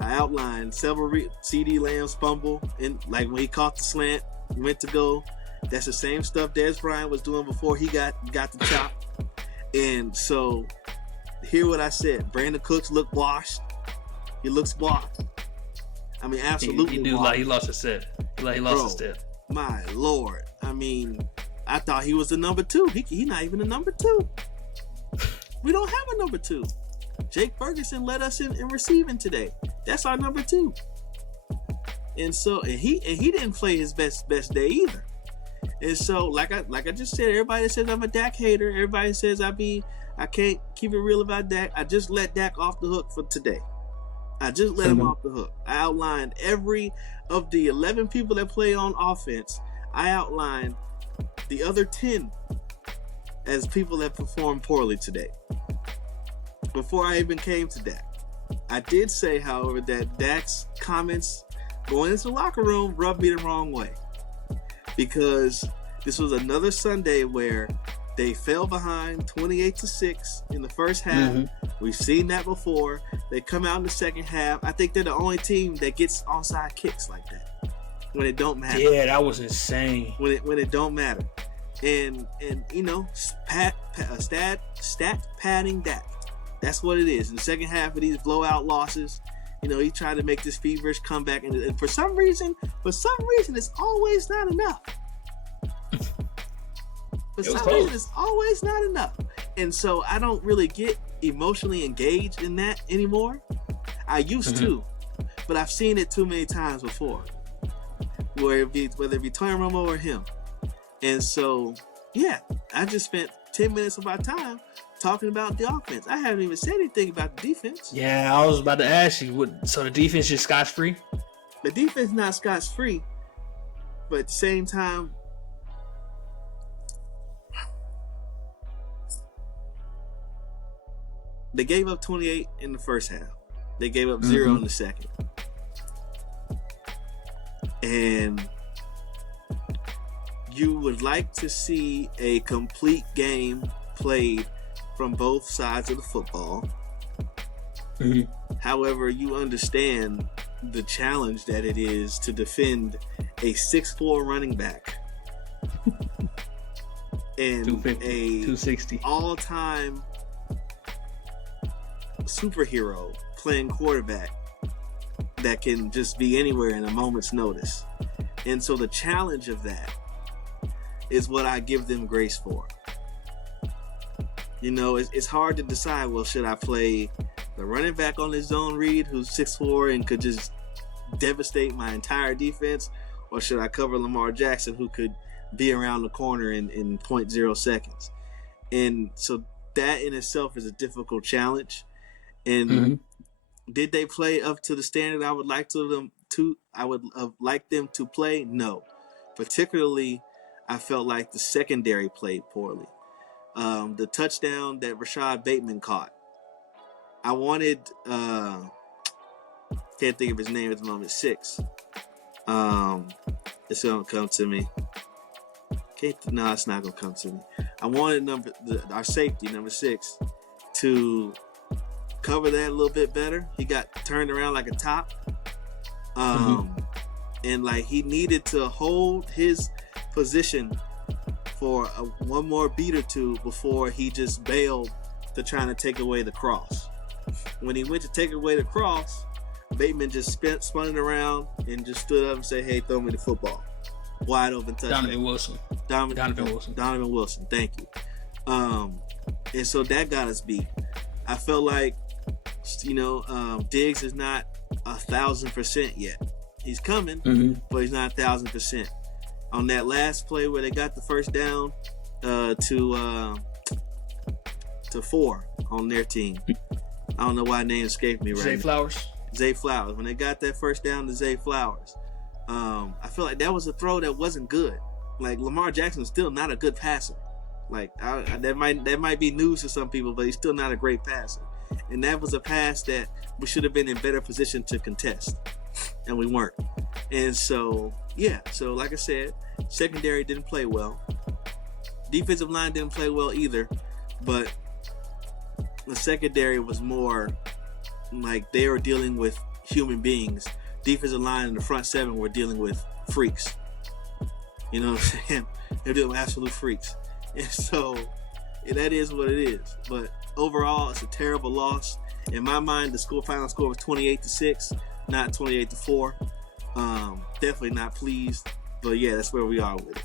I outlined several CD Lamb's fumble, and like when he caught the slant, went to go. That's the same stuff Dez Bryant was doing before he got the chop. And so, hear what I said. Brandon Cooks looked washed. He looks washed. I mean, absolutely. He washed. Like he lost a step. Like he lost a step. My Lord. I mean, I thought he was the number 2. He not even the number 2. We don't have a number 2. Jake Ferguson led us in receiving today. That's our number 2. And so, and he didn't play his best day either. And so, like I just said, everybody says I'm a Dak hater. Everybody says I can't keep it real about Dak. I just let Dak off the hook for today. I just let him off the hook. I outlined every of the 11 people that play on offense. I outlined the other 10 as people that performed poorly today. Before I even came to Dak, I did say, however, that Dak's comments going into the locker room rubbed me the wrong way, because this was another Sunday where they fell behind 28-6 in the first half. We've seen that before. They come out in the second half. I think they're the only team that gets onside kicks like that when it don't matter. Yeah, that was insane. When it don't matter, and you know, stat padding Dak. That's what it is. In the second half of these blowout losses, you know, he tried to make this feverish comeback, and for some reason, it's always not enough. It's always not enough. And so I don't really get emotionally engaged in that anymore. I used to, but I've seen it too many times before, whether it be Tony Romo or him. And so, yeah, I just spent 10 minutes of my time talking about the offense. I haven't even said anything about the defense. Yeah, I was about to ask you. So the defense is scotch-free? The defense is not scotch-free, but at the same time, they gave up 28 in the first half. They gave up 0 in the second. And you would like to see a complete game played from both sides of the football. However, you understand the challenge that it is to defend a 6'4" running back and 260 all-time superhero playing quarterback that can just be anywhere in a moment's notice. And so the challenge of that is what I give them grace for. You know, it's hard to decide, well, should I play the running back on his zone read who's 6'4" and could just devastate my entire defense, or should I cover Lamar Jackson who could be around the corner in 0.0 seconds? And so that in itself is a difficult challenge. And did they play up to the standard I would like them to play? No. Particularly, I felt like the secondary played poorly. The touchdown that Rashad Bateman caught, I wanted, can't think of his name at the moment, 6. It's going to come to me. No, it's not going to come to me. I wanted our safety, number 6, to cover that a little bit better. He got turned around like a top. And like he needed to hold his position for one more beat or two before he just bailed to trying to take away the cross. When he went to take away the cross, Bateman just spun it around and just stood up and said, "Hey, throw me the football." Wide open touchdown. Donovan Wilson. Donovan Wilson. Thank you. And so that got us beat. I felt like, Diggs is not 1,000% yet. He's coming, but he's not 1,000%. On that last play where they got the first down to 4 on their team. I don't know why name escaped me right now. Zay Flowers. When they got that first down to Zay Flowers, I feel like that was a throw that wasn't good. Like, Lamar Jackson is still not a good passer. Like, that might be news to some people, but he's still not a great passer. And that was a pass that we should have been in better position to contest, and we weren't. And so, so like I said, secondary didn't play well. Defensive line didn't play well either, but the secondary was more like they were dealing with human beings. Defensive line and the front seven were dealing with freaks. You know what I'm saying? They're dealing with absolute freaks. And so that is what it is. But overall, it's a terrible loss. In my mind, the final score was 28-6, not 28-4. Definitely not pleased. But yeah, that's where we are with it.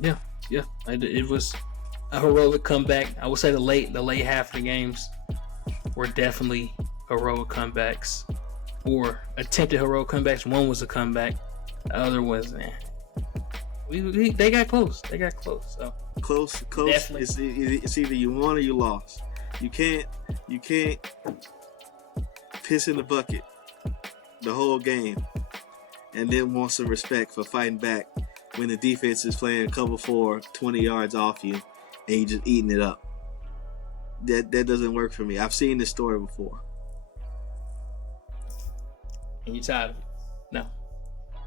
Yeah. It was a heroic comeback. I would say the late half of the games were definitely heroic comebacks, or attempted heroic comebacks. One was a comeback. The other was, they got close. So close. Definitely. It's either you won or you lost. You can't piss in the bucket the whole game and then want some respect for fighting back when the defense is playing cover 4 20 yards off you and you just eating it up. That doesn't work for me. I've seen this story before. And you're tired of it. No.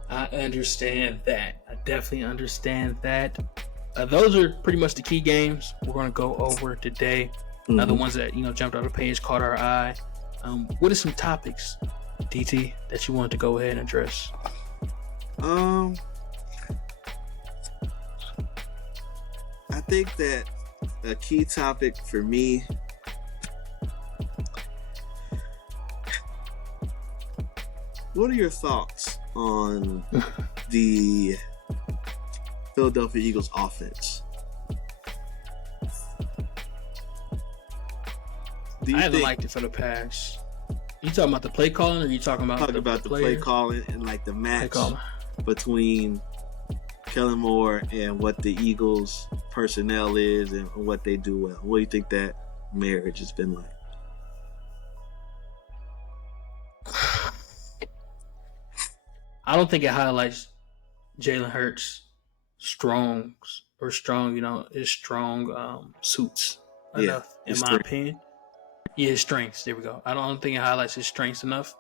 I understand that. I definitely understand that. Those are pretty much the key games we're going to go over today. The ones that, jumped out of the page, caught our eye. What are some topics, DT, that you wanted to go ahead and address? I think that a key topic for me what are your thoughts on the Philadelphia Eagles offense? I haven't liked it for the past. You talking about the play calling, or you talking about the play calling and like the match between Kellen Moore and what the Eagles personnel is and what they do well? What do you think that marriage has been like? I don't think it highlights Jalen Hurts' strong suits enough, in my opinion. Yeah, his strengths. There we go. I don't think it highlights his strengths enough.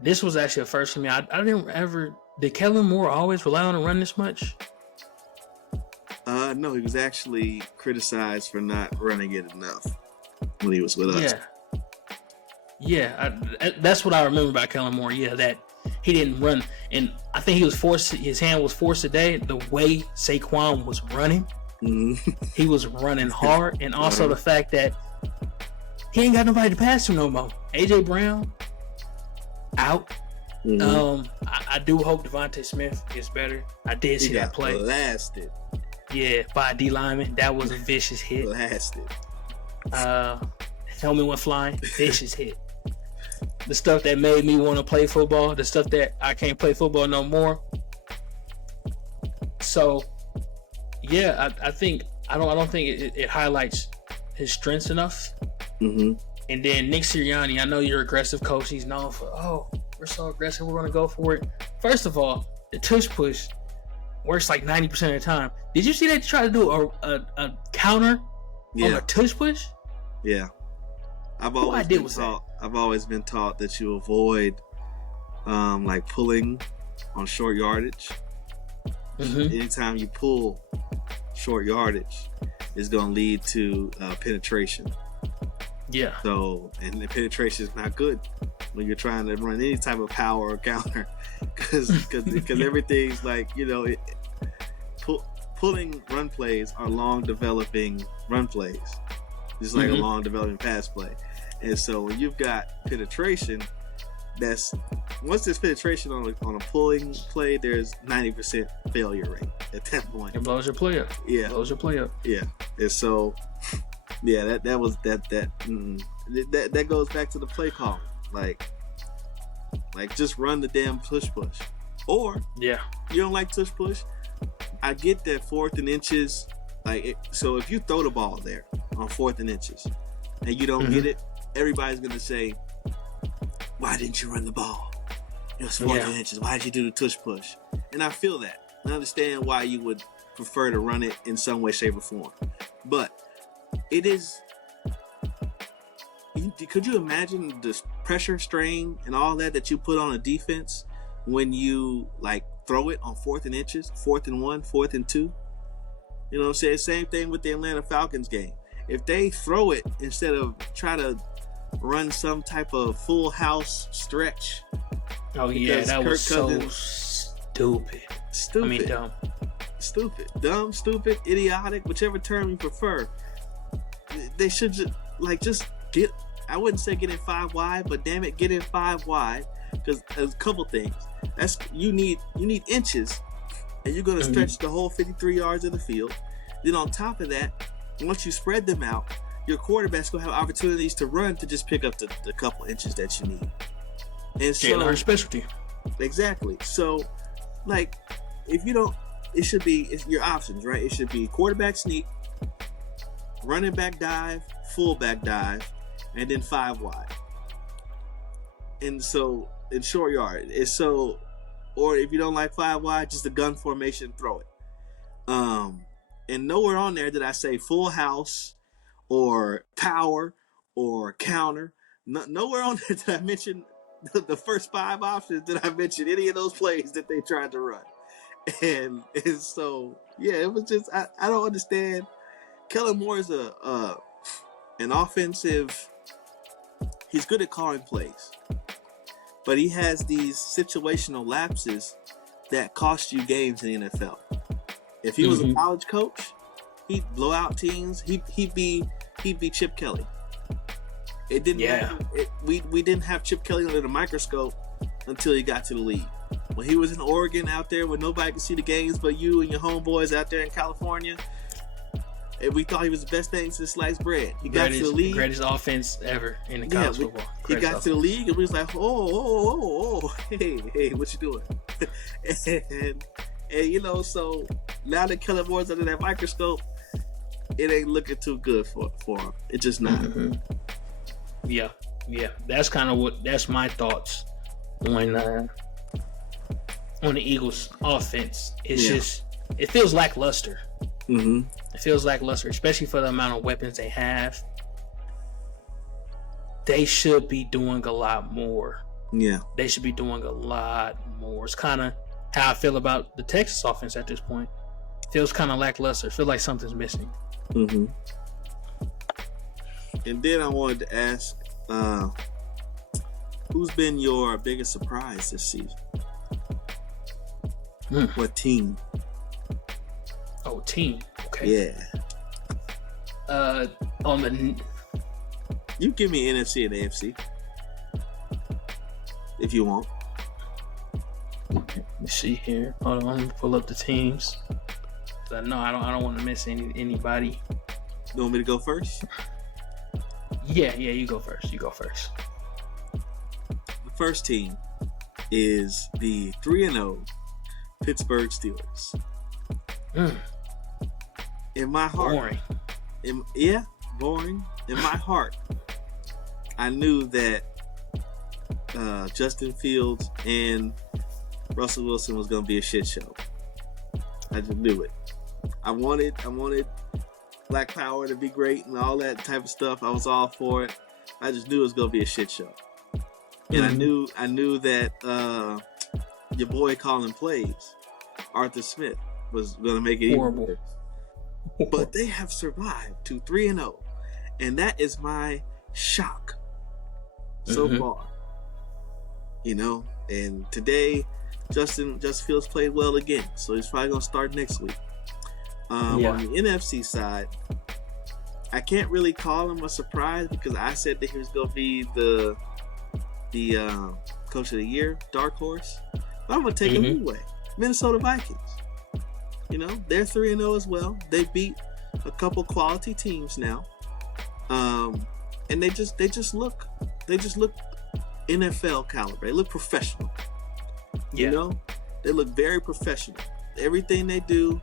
This was actually a first for me. I didn't ever. Did Kellen Moore always rely on a run this much? No, he was actually criticized for not running it enough when he was with us. Yeah, that's what I remember about Kellen Moore. Yeah, that he didn't run, and I think his hand was forced today. The way Saquon was running, he was running hard, and also the fact that he ain't got nobody to pass to no more. AJ Brown out. I do hope Devontae Smith gets better. I did see that play. Blasted. Yeah, by a D lineman. That was a vicious hit. Blasted. Helmet went flying. Vicious hit. The stuff that made me want to play football. The stuff that I can't play football no more. So, yeah, I don't think it highlights his strengths enough. And then Nick Sirianni, I know you're an aggressive coach. He's known for, we're so aggressive, we're going to go for it. First of all, the tush push works like 90% of the time. Did you see they try to do a counter on a tush push? Yeah. I've always been taught that you avoid like pulling on short yardage. Anytime you pull short yardage, it's going to lead to penetration. Yeah. So, and the penetration is not good when you're trying to run any type of power or counter, because everything's like, pulling run plays are long developing run plays, just like a long developing pass play. And so when you've got penetration, once there's penetration on a pulling play, there's 90% failure rate at that point. It blows your play up. Yeah. Blows your play up. Yeah. And so, yeah, that goes back to the play call. Like just run the damn push. Or yeah, you don't like push. I get that 4th and inches. So if you throw the ball there on 4th and inches and you don't get it, everybody's gonna say, "Why didn't you run the ball? It was 4th and inches. Why did you do the push?" And I feel that. I understand why you would prefer to run it in some way, shape, or form. But it is. Could you imagine the pressure, strain, and all that you put on a defense when you throw it on 4th and inches, 4th and 1, 4th and 2? You know what I'm saying? Same thing with the Atlanta Falcons game. If they throw it instead of try to run some type of full house stretch. Oh yeah, that was so stupid. I mean, dumb. Dumb, stupid, idiotic, whichever term you prefer. They should just get. I wouldn't say get in 5 wide, but damn it, get in 5 wide. Because there's a couple things. You need inches, and you're gonna stretch the whole 53 yards of the field. Then on top of that, once you spread them out, your quarterback's gonna have opportunities to run to just pick up the couple inches that you need. And so, our specialty. Exactly. So, if you don't, it's your options, right? It should be quarterback sneak, running back dive, fullback dive, and then 5 wide. And so, in short yard, or if you don't like 5 wide, just a gun formation, throw it. And nowhere on there did I say full house or power or counter. Nowhere on there did I mention the first 5 options. Did I mention any of those plays that they tried to run? And so, yeah, it was just, I don't understand. Kellen Moore is an offensive, he's good at calling plays. But he has these situational lapses that cost you games in the NFL. If he was a college coach, he'd blow out teams. He'd be Chip Kelly. It didn't matter. We didn't have Chip Kelly under the microscope until he got to the league. When he was in Oregon out there where nobody could see the games but you and your homeboys out there in California, and we thought he was the best thing since sliced bread. He got to the league. Greatest offense ever in the college football. He got to the league and we was like, oh, hey, what you doing? and so now that Kellen Moore's under that microscope, it ain't looking too good for him. It's just not. Yeah. That's my thoughts on the Eagles offense. It's just, it feels lackluster. It feels lackluster, especially for the amount of weapons they have. They should be doing a lot more. Yeah. They should be doing a lot more. It's kind of how I feel about the Texas offense at this point. It feels kind of lackluster. I feel like something's missing. And then I wanted to ask, who's been your biggest surprise this season? What team? Oh, team. Okay. Yeah. You give me NFC and AFC if you want. Let me see here. Hold on, let me pull up the teams. No, I don't want to miss anybody. You want me to go first? Yeah, you go first. The first team is the 3-0 Pittsburgh Steelers. In my heart, boring. Boring. In my heart, I knew that Justin Fields and Russell Wilson was going to be a shit show. I just knew it. I wanted Black Power to be great and all that type of stuff. I was all for it. I just knew it was going to be a shit show. And I knew that your boy calling plays, Arthur Smith, was going to make it horrible. Even worse. But they have survived to 3-0. And that is my shock so far. And today, Justin Fields played well again. So he's probably going to start next week. On the NFC side, I can't really call him a surprise because I said that he was going to be the coach of the year, dark horse. But I'm going to take him anyway. Minnesota Vikings. You know, they're 3-0 as well. They beat a couple quality teams now. And they just look NFL caliber. They look professional. Yeah. You know, they look very professional. Everything they do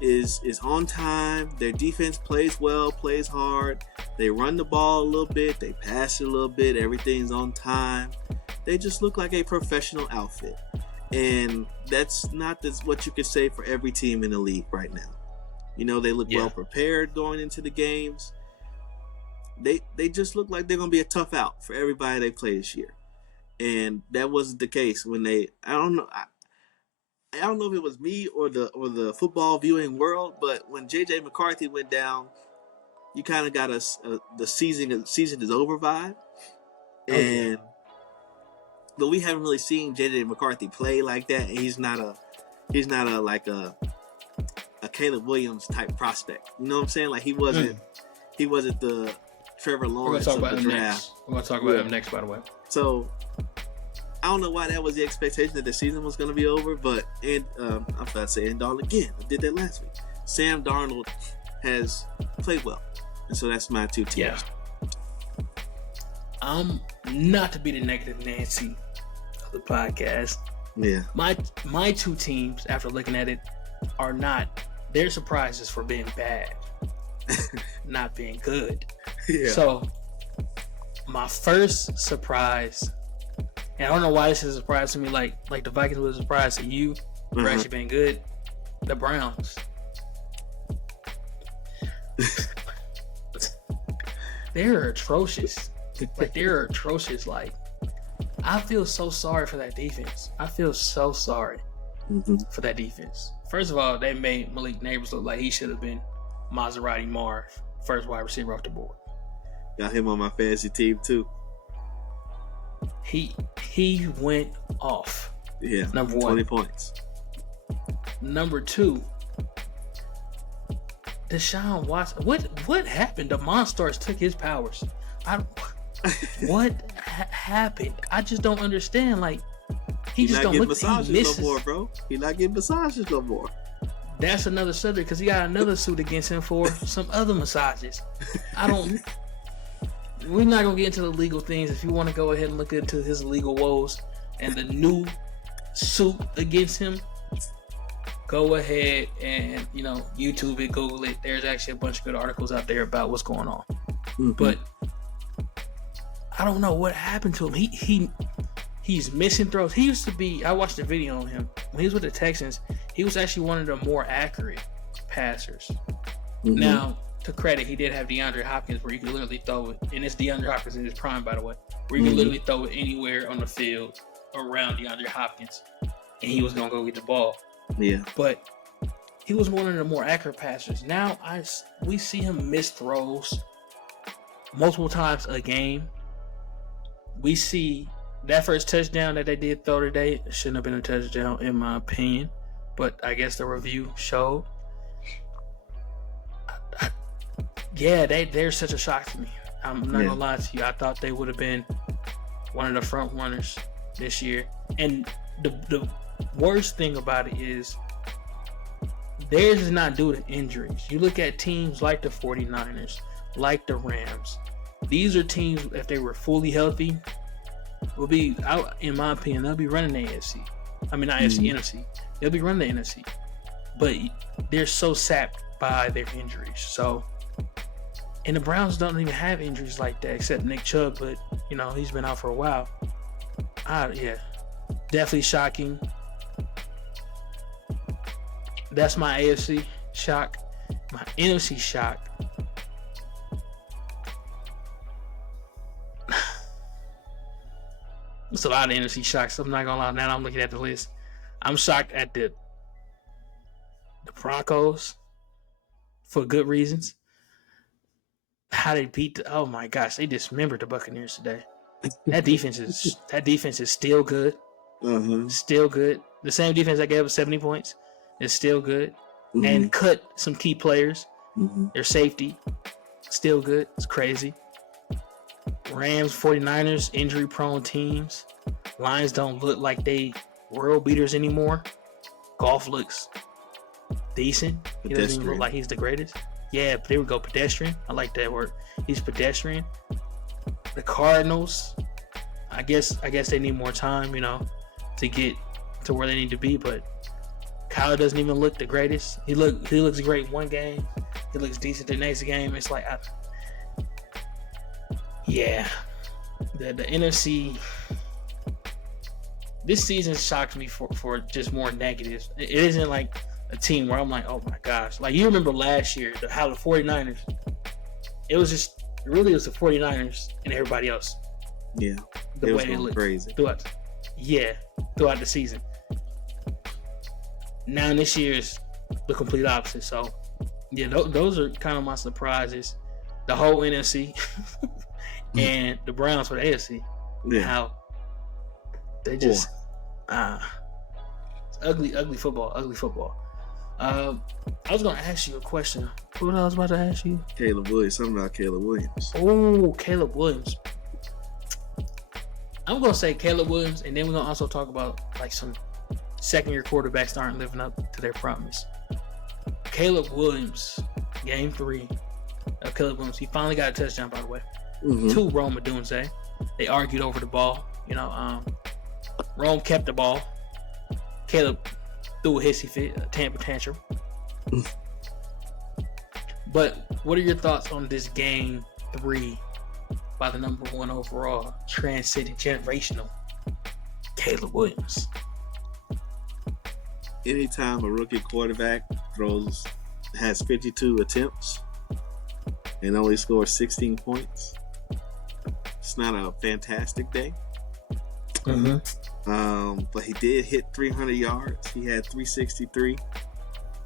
is on time. Their defense plays well, plays hard. They run the ball a little bit. They pass it a little bit. Everything's on time. They just look like a professional outfit. And that's not what you can say for every team in the league right now. You know, they look well prepared going into the games. They just look like they're going to be a tough out for everybody they play this year. And that wasn't the case when I don't know if it was me or the football viewing world, but when J.J. McCarthy went down, you kind of got the season is over vibe. But we haven't really seen J.J. McCarthy play like that. And he's not a Caleb Williams type prospect. You know what I'm saying? Like he wasn't the Trevor Lawrence of the draft. We're going to talk about him next, by the way. So I don't know why that was the expectation that the season was going to be over, but I'm about to say Darnold again. I did that last week. Sam Darnold has played well, and so that's my two teams. Yeah. I'm not to be the negative Nancy of the podcast. Yeah. My two teams, after looking at it, are not. They're surprises for being bad, not being good. Yeah. So my first surprise. And I don't know why this is a surprise to me, like the Vikings was a surprise to you for actually being good. The Browns. They're atrocious. They're atrocious. I feel so sorry for that defense. I feel so sorry for that defense. First of all, they made Malik Neighbors look like he should have been Maserati Marv, first wide receiver off the board. Got him on my fantasy team too. He went off. Yeah, number 1. 20 points. Number 2, Deshaun Watson. What happened? The Monstars took his powers. What happened? I just don't understand. He just don't look. Massages he misses. no more, bro. He's not getting massages no more. That's another subject because he got another suit against him for some other massages. We're not gonna get into the legal things. If you want to go ahead and look into his legal woes and the new suit against him, go ahead and YouTube it, Google it. There's actually a bunch of good articles out there about what's going on. But I don't know what happened to him. He's missing throws. He used to be. I watched a video on him when he was with the Texans. He was actually one of the more accurate passers. Now, to credit, he did have DeAndre Hopkins where you could literally throw it, and it's DeAndre Hopkins in his prime, by the way, where you could literally throw it anywhere on the field around DeAndre Hopkins, and he was gonna go get the ball. Yeah. But he was one of the more accurate passers. Now we see him miss throws multiple times a game. We see that first touchdown that they did throw today shouldn't have been a touchdown in my opinion, but I guess the review showed. They're such a shock to me. I'm not gonna lie to you. I thought they would have been one of the front runners this year. And the worst thing about it is theirs is not due to injuries. You look at teams like the 49ers, like the Rams. These are teams, if they were fully healthy, will be out, in my opinion, they'll be running the AFC. I mean, not AFC, NFC. They'll be running the NFC. But they're so sapped by their injuries. So, and the Browns don't even have injuries like that except Nick Chubb, but he's been out for a while. Definitely shocking. That's my AFC shock. My NFC shock. There's a lot of NFC shocks. I'm not gonna lie. Now I'm looking at the list. I'm shocked at the Broncos for good reasons. How they beat oh my gosh, they dismembered the Buccaneers today. That defense is still good. Still good. The same defense that gave us 70 points is still good. And cut some key players. Their safety. still good. It's crazy. Rams, 49ers, injury-prone teams. Lions don't look like they world beaters anymore. Golf looks decent. He doesn't even look like he's the greatest. Yeah, but there we go. Pedestrian. I like that word. He's pedestrian. The Cardinals, I guess they need more time, to get to where they need to be. But Kyle doesn't even look the greatest. He looks great one game. He looks decent the next game. It's like, the NFC. This season shocked me for just more negatives. It isn't like a team where I'm like, oh my gosh. Like, you remember last year, how the 49ers, it was the 49ers and everybody else. Yeah. The way they looked crazy. Throughout the season. Now this year's the complete opposite. So, yeah, those are kind of my surprises. The whole NFC and the Browns for the AFC. Yeah. How they just... it's ugly football. I was gonna ask you a question. What I was about to ask you? Caleb Williams. Something about Caleb Williams. Oh, Caleb Williams. I'm gonna say Caleb Williams, and then we're gonna also talk about like some second-year quarterbacks that aren't living up to their promise. Caleb Williams, game 3 of Caleb Williams. He finally got a touchdown, by the way. Mm-hmm. To Rome Odunze. They argued over the ball. Rome kept the ball. Caleb threw a hissy fit, a temper tantrum. But what are your thoughts on this game 3 by the number 1 overall, transcending generational Caleb Williams? Anytime a rookie quarterback has 52 attempts and only scores 16 points, it's not a fantastic day. Mm-hmm. But he did hit 300 yards. He had 363.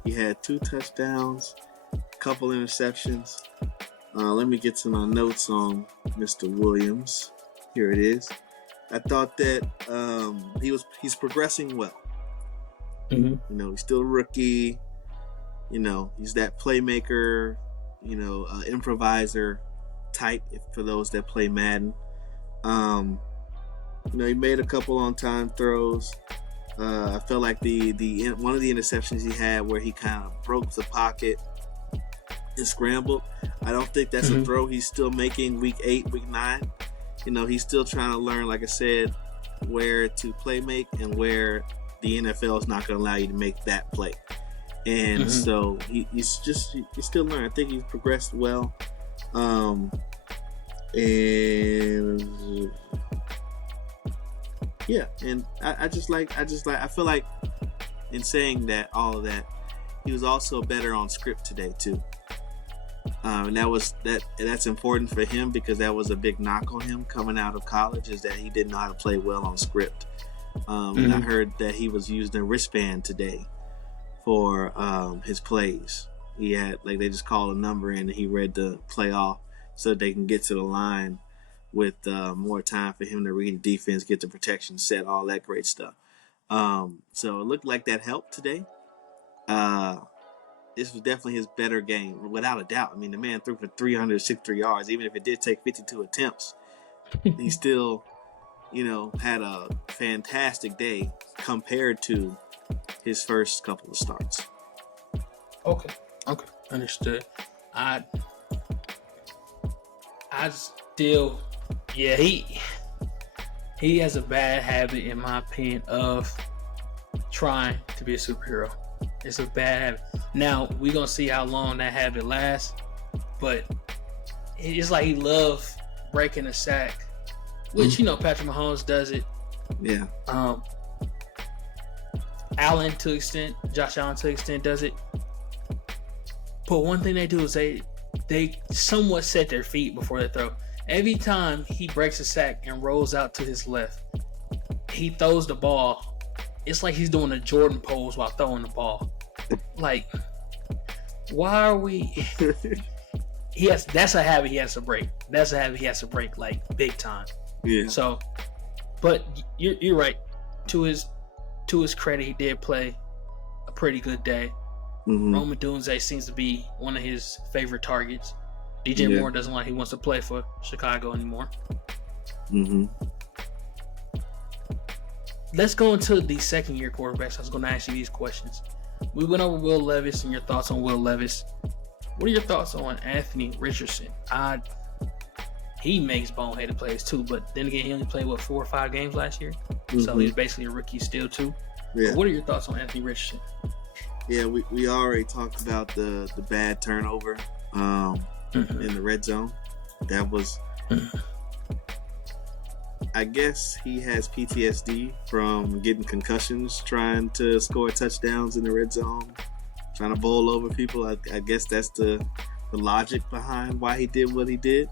He had 2 touchdowns, a couple interceptions. Let me get to my notes on Mr. Williams. Here it is. I thought that he's progressing well. Mm-hmm. He's still a rookie. He's that playmaker, improviser type for those that play Madden. He made a couple on-time throws. I felt like the one of the interceptions he had where he kind of broke the pocket and scrambled. I don't think that's a throw he's still making week 8, week 9. He's still trying to learn, like I said, where to play make and where the NFL is not going to allow you to make that play. And so he's still learning. I think he's progressed well. And yeah, and I feel like in saying that, all of that, he was also better on script today too. And that's important for him because that was a big knock on him coming out of college, is that he didn't know how to play well on script. And I heard that he was using a wristband today for his plays. He had, like, they just called a number in and he read the play off so that they can get to the line with more time for him to read the defense, get the protection set, all that great stuff. So it looked like that helped today. This was definitely his better game, without a doubt. I mean, the man threw for 363 yards. Even if it did take 52 attempts, he still, had a fantastic day compared to his first couple of starts. Okay, understood. I still, he has a bad habit, in my opinion, of trying to be a superhero. It's a bad habit. Now, we're going to see how long that habit lasts, but it's like he loves breaking a sack, which, Patrick Mahomes does it. Yeah. Josh Allen to an extent does it. But one thing they do is they somewhat set their feet before they throw. Every time he breaks a sack and rolls out to his left, he throws the ball. It's like he's doing a Jordan pose while throwing the ball. Like, why are we? That's a habit he has to break. Like, big time. Yeah. So, but you're right. To his credit, he did play a pretty good day. Rome Odunze seems to be one of his favorite targets. DJ Moore doesn't like he wants to play for Chicago anymore. Mm-hmm. Let's go into the second-year quarterbacks. I was going to ask you these questions. We went over Will Levis and your thoughts on Will Levis. What are your thoughts on Anthony Richardson? He makes boneheaded plays too, but then again, he only played 4 or 5 games last year, so he's basically a rookie still too. Yeah. But what are your thoughts on Anthony Richardson? Yeah, we already talked about the bad turnover in the red zone. That was, I guess he has PTSD from getting concussions, trying to score touchdowns in the red zone, trying to bowl over people. I guess that's the logic behind why he did what he did.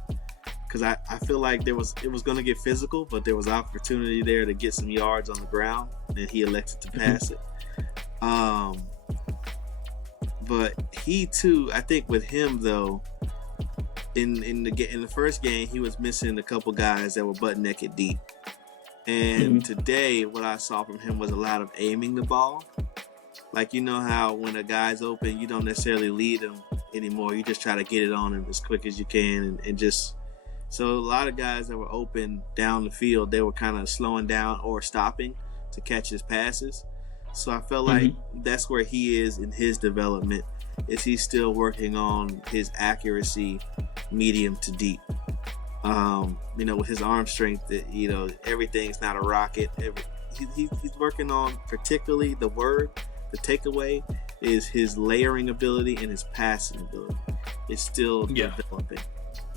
Because I feel like it was going to get physical, but there was opportunity there to get some yards on the ground, and he elected to pass it. But he too, I think with him though, in the first game, he was missing a couple guys that were butt naked deep. And today, what I saw from him was a lot of aiming the ball. Like, you know how when a guy's open, you don't necessarily lead him anymore. You just try to get it on him as quick as you can and just. So a lot of guys that were open down the field, they were kind of slowing down or stopping to catch his passes. So I felt like that's where he is in his development. Is he's still working on his accuracy, medium to deep. With his arm strength, everything's not a rocket. He's working on, particularly the takeaway is his layering ability and his passing ability. It's still developing.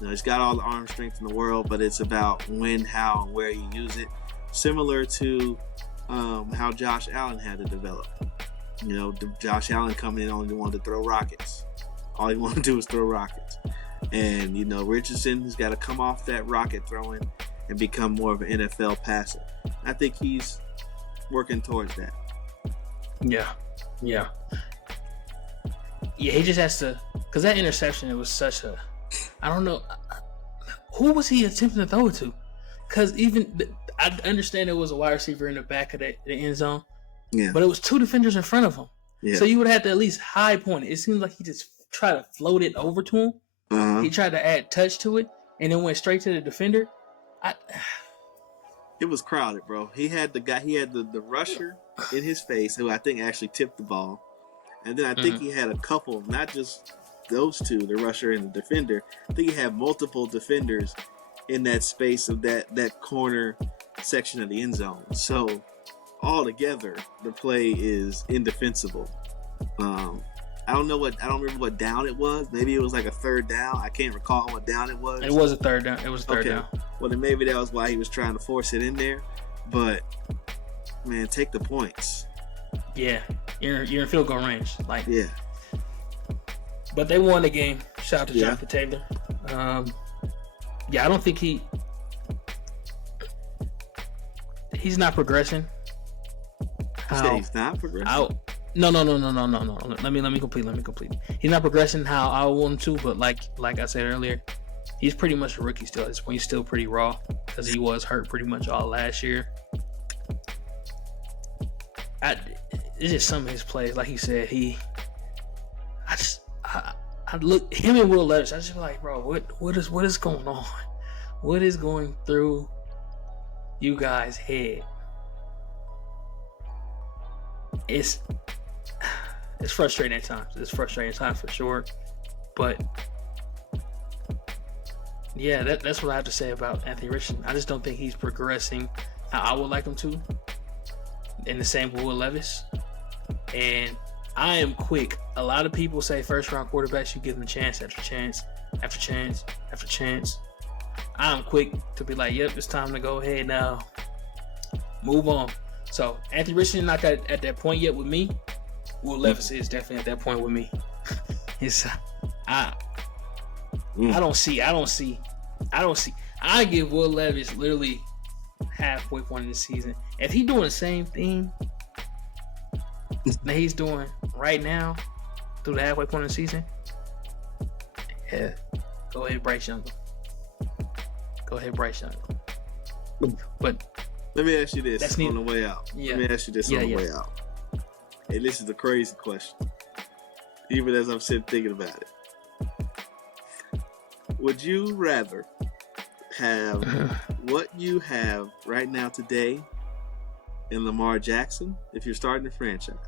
He's got all the arm strength in the world, but it's about when, how, and where you use it. Similar to how Josh Allen had to develop. Josh Allen coming in only wanted to throw rockets. All he wanted to do was throw rockets. And, Richardson has got to come off that rocket throwing and become more of an NFL passer. I think he's working towards that. Yeah. Yeah, he just has to, because that interception, it was such a, I don't know, who was he attempting to throw it to? Because I understand it was a wide receiver in the back of the end zone, but it was 2 defenders in front of him. Yeah. So you would have to at least high point it. It seems like he just tried to float it over to him. He tried to add touch to it, and then went straight to the defender. It was crowded, bro. He had the rusher in his face, who I think actually tipped the ball. And then I think he had a couple, not just those two, the rusher and the defender. I think he had multiple defenders in that space of that corner section of the end zone. So altogether, the play is indefensible. I don't remember what down it was. Maybe it was like a third down. I can't recall what down it was. It was a third down. Down. Well, then maybe that was why he was trying to force it in there. But man, take the points. Yeah, you're in field goal range. Yeah. But they won the game. Shout out to Jonathan Taylor. I don't think he's not progressing. He's not progressing. No. Let me complete. He's not progressing how I want him to, but like I said earlier, he's pretty much a rookie still at this point. He's still pretty raw because he was hurt pretty much all last year. It's just some of his plays, like he said. I look him and Will Levis. I just feel like, bro, what is going on? What is going through you guys' head? It's frustrating at times. It's frustrating at times for sure. But yeah, that's what I have to say about Anthony Richardson. I just don't think he's progressing how I would like him to. And the same with Will Levis. And I am quick. A lot of people say first round quarterbacks, you give them chance after chance after chance after chance. I'm quick to be like, yep, it's time to go ahead now. Move on. So Anthony Richardson not at that point yet with me. Will Levis is definitely at that point with me. I don't see. I give Will Levis literally halfway point in the season. If he's doing the same thing that he's doing right now through the halfway point of the season, go ahead, Bryce Young. But let me ask you this on the way out. Yeah. Let me ask you this on the way out. And this is a crazy question, even as I'm sitting thinking about it. Would you rather have what you have right now today in Lamar Jackson if you're starting a franchise?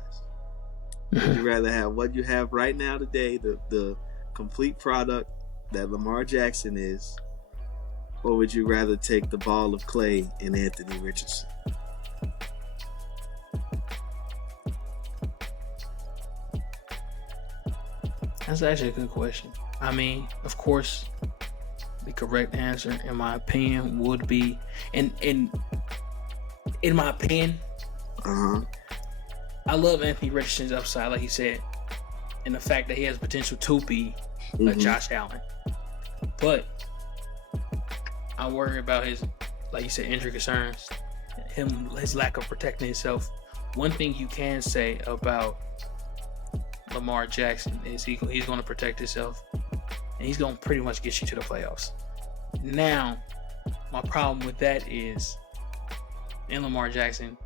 Would you rather have what you have right now today, the complete product that Lamar Jackson is, or would you rather take the ball of clay in Anthony Richardson? That's actually a good question. I mean, of course, the correct answer, in my opinion, would be, in my opinion, I love Anthony Richardson's upside, like he said, and the fact that he has potential to be a Josh Allen. But I worry about his, like you said, injury concerns, his lack of protecting himself. One thing you can say about Lamar Jackson is he's going to protect himself, and he's going to pretty much get you to the playoffs. Now, my problem with that is, in Lamar Jackson,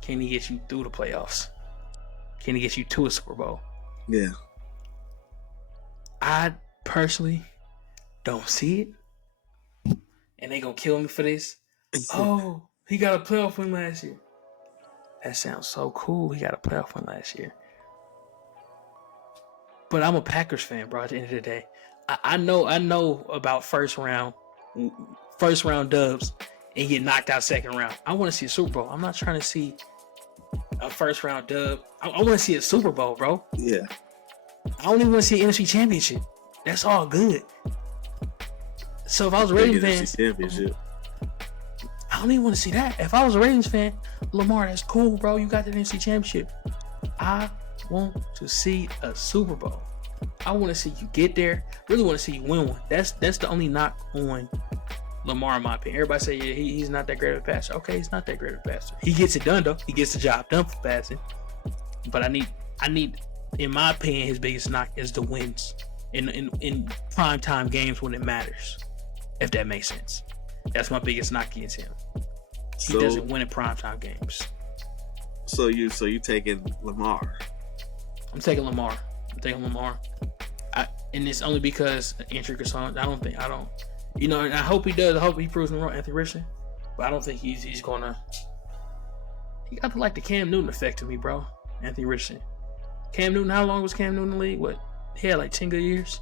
can he get you through the playoffs? Can he get you to a Super Bowl? Yeah. I personally don't see it. And they gonna kill me for this. Oh, he got a playoff win last year. That sounds so cool. He got a playoff win last year. But I'm a Packers fan, bro, at the end of the day. I know about first round dubs and get knocked out second round. I want to see a Super Bowl. I'm not trying to see a first round dub. I want to see a Super Bowl, bro. Yeah. I don't even want to see an NFC Championship. That's all good. So if I was a Ravens fan, I don't even want to see that. If I was a Ravens fan, Lamar, that's cool, bro. You got the NFC Championship. I want to see a Super Bowl. I want to see you get there. Really want to see you win one. That's the only knock on Lamar, in my opinion. Everybody say, yeah, he's not that great of a passer. Okay, he's not that great of a passer. He gets it done, though. He gets the job done for passing. But I need, in my opinion, his biggest knock is the wins in primetime games when it matters, if that makes sense. That's my biggest knock against him. He doesn't win in primetime games. So you taking Lamar? I'm taking Lamar. And it's only because injury concerns. I don't. And I hope he does. I hope he proves me wrong, Anthony Richardson. But I don't think he's gonna. He got like the Cam Newton effect to me, bro. Anthony Richardson. Cam Newton. How long was Cam Newton in the league? What? He had like 10 good years.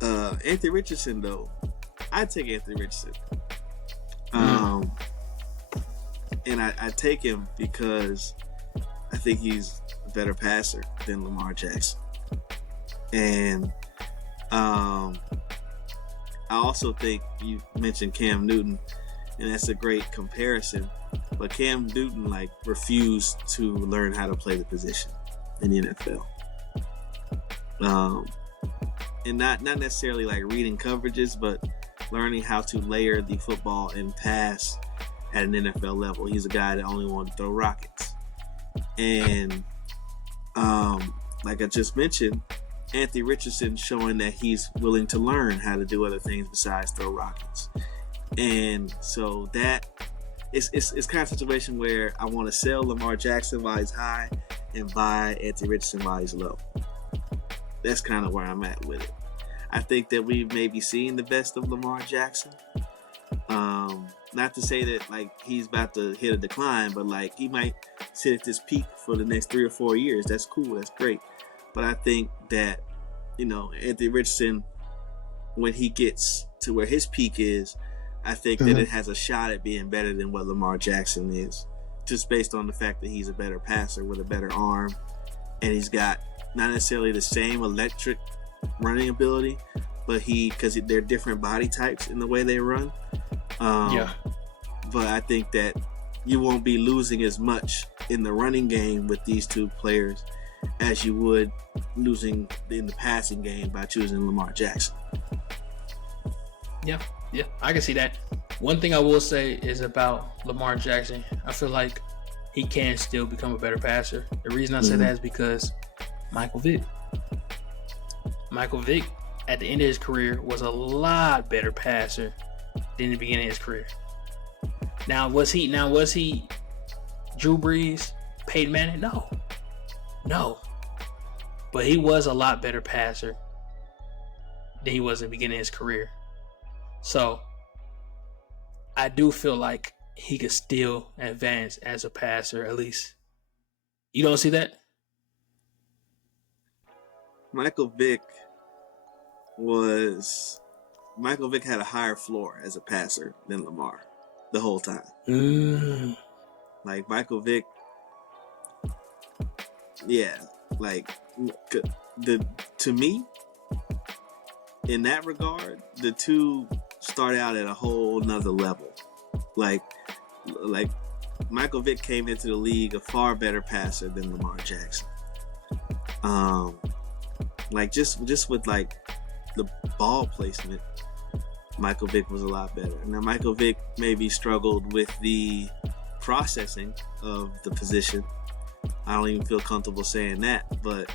Anthony Richardson, though, I'd take Anthony Richardson. And I take him because I think he's a better passer than Lamar Jackson. And I also think you mentioned Cam Newton, and that's a great comparison. But Cam Newton refused to learn how to play the position in the NFL. And not necessarily reading coverages, but learning how to layer the football and pass at an NFL level. He's a guy that only wanted to throw rockets. And like I just mentioned, Anthony Richardson showing that he's willing to learn how to do other things besides throw rockets. And so that it's kind of a situation where I want to sell Lamar Jackson while he's high and buy Anthony Richardson while he's low. That's kind of where I'm at with it. I think that we've maybe seen the best of Lamar Jackson. Not to say that he's about to hit a decline, but he might sit at this peak for the next 3 or 4 years. That's cool. That's great. But I think that, Anthony Richardson, when he gets to where his peak is, I think that it has a shot at being better than what Lamar Jackson is, just based on the fact that he's a better passer with a better arm, and he's got not necessarily the same electric running ability, but because they're different body types in the way they run. But I think that you won't be losing as much in the running game with these two players as you would losing in the passing game by choosing Lamar Jackson. Yeah, I can see that. One thing I will say is about Lamar Jackson, I feel like he can still become a better passer. The reason I say that is because Michael Vick, at the end of his career, was a lot better passer than the beginning of his career. Now was he Drew Brees, Peyton Manning? No. But he was a lot better passer than he was in the beginning of his career. So I do feel like he could still advance as a passer, at least. You don't see that? Michael Vick had a higher floor as a passer than Lamar the whole time. Like Michael Vick, to me, in that regard, the two start out at a whole nother level. Like Michael Vick came into the league a far better passer than Lamar Jackson. Just with like the ball placement, Michael Vick was a lot better. Now Michael Vick maybe struggled with the processing of the position. I don't even feel comfortable saying that, but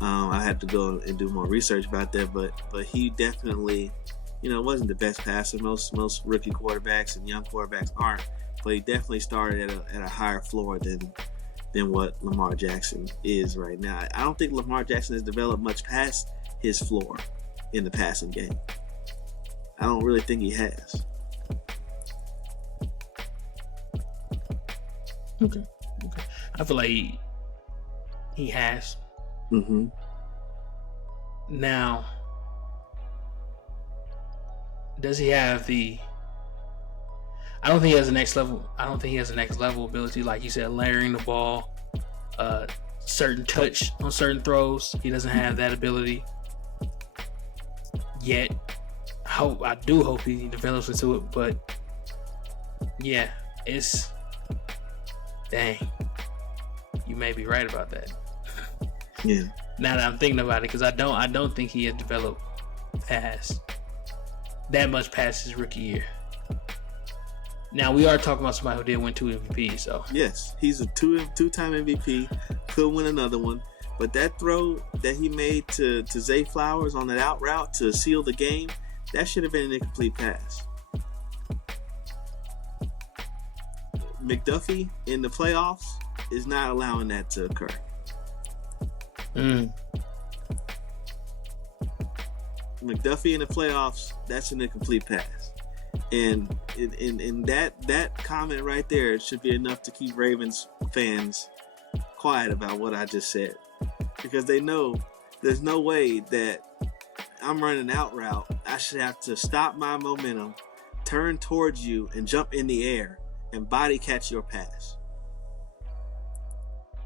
I had to go and do more research about that. But he definitely, wasn't the best passer. Most rookie quarterbacks and young quarterbacks aren't. But he definitely started at a higher floor than what Lamar Jackson is right now. I don't think Lamar Jackson has developed much past his floor in the passing game. I don't really think he has. Okay. I feel like he has. Mm-hmm. Now, does he have the... I don't think he has the next level. I don't think he has the next level ability, like you said, layering the ball, certain touch on certain throws. He doesn't have that ability yet. I do hope he develops into it, but yeah, it's dang. You may be right about that. Yeah. Now that I'm thinking about it, because I don't think he has developed that much past his rookie year. Now we are talking about somebody who did win 2 MVPs, so yes, he's a two-time MVP. Could win another one, but that throw that he made to Zay Flowers on that out route to seal the game, that should have been an incomplete pass. McDuffie in the playoffs is not allowing that to occur. McDuffie in the playoffs, that's an incomplete pass. And in that comment right there should be enough to keep Ravens fans quiet about what I just said. Because they know there's no way that I'm running out route. I should have to stop my momentum, turn towards you, and jump in the air and body catch your pass.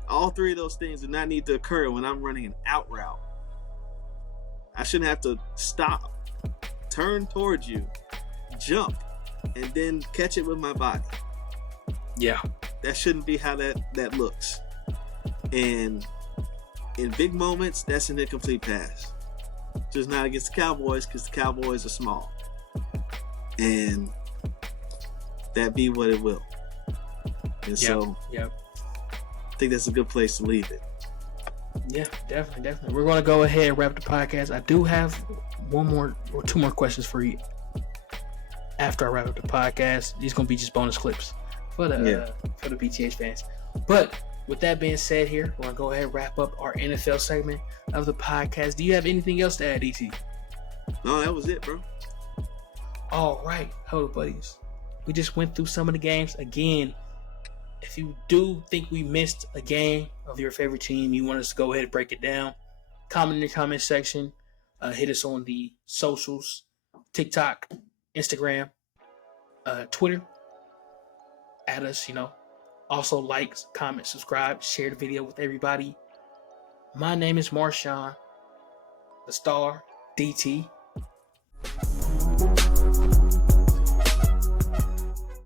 All three of those things do not need to occur when I'm running an out route. I shouldn't have to stop, turn towards you, jump, and then catch it with my body. Yeah. That shouldn't be how that looks. And in big moments, that's an incomplete pass. Just not against the Cowboys, because the Cowboys are small. And that be what it will. And so I think that's a good place to leave it. Yeah, definitely. We're going to go ahead and wrap the podcast. I do have two more questions for you after I wrap up the podcast. These going to be just bonus clips for the BTH fans. But with that being said here, we're going to go ahead and wrap up our NFL segment of the podcast. Do you have anything else to add, DT? No, that was it, bro. All right. Hold up, buddies. We just went through some of the games. Again, if you do think we missed a game of your favorite team, you want us to go ahead and break it down, comment in the comment section. Hit us on the socials, TikTok, Instagram, Twitter. Add us, Also like, comment, subscribe, share the video with everybody. My name is Marshon, the star, DT.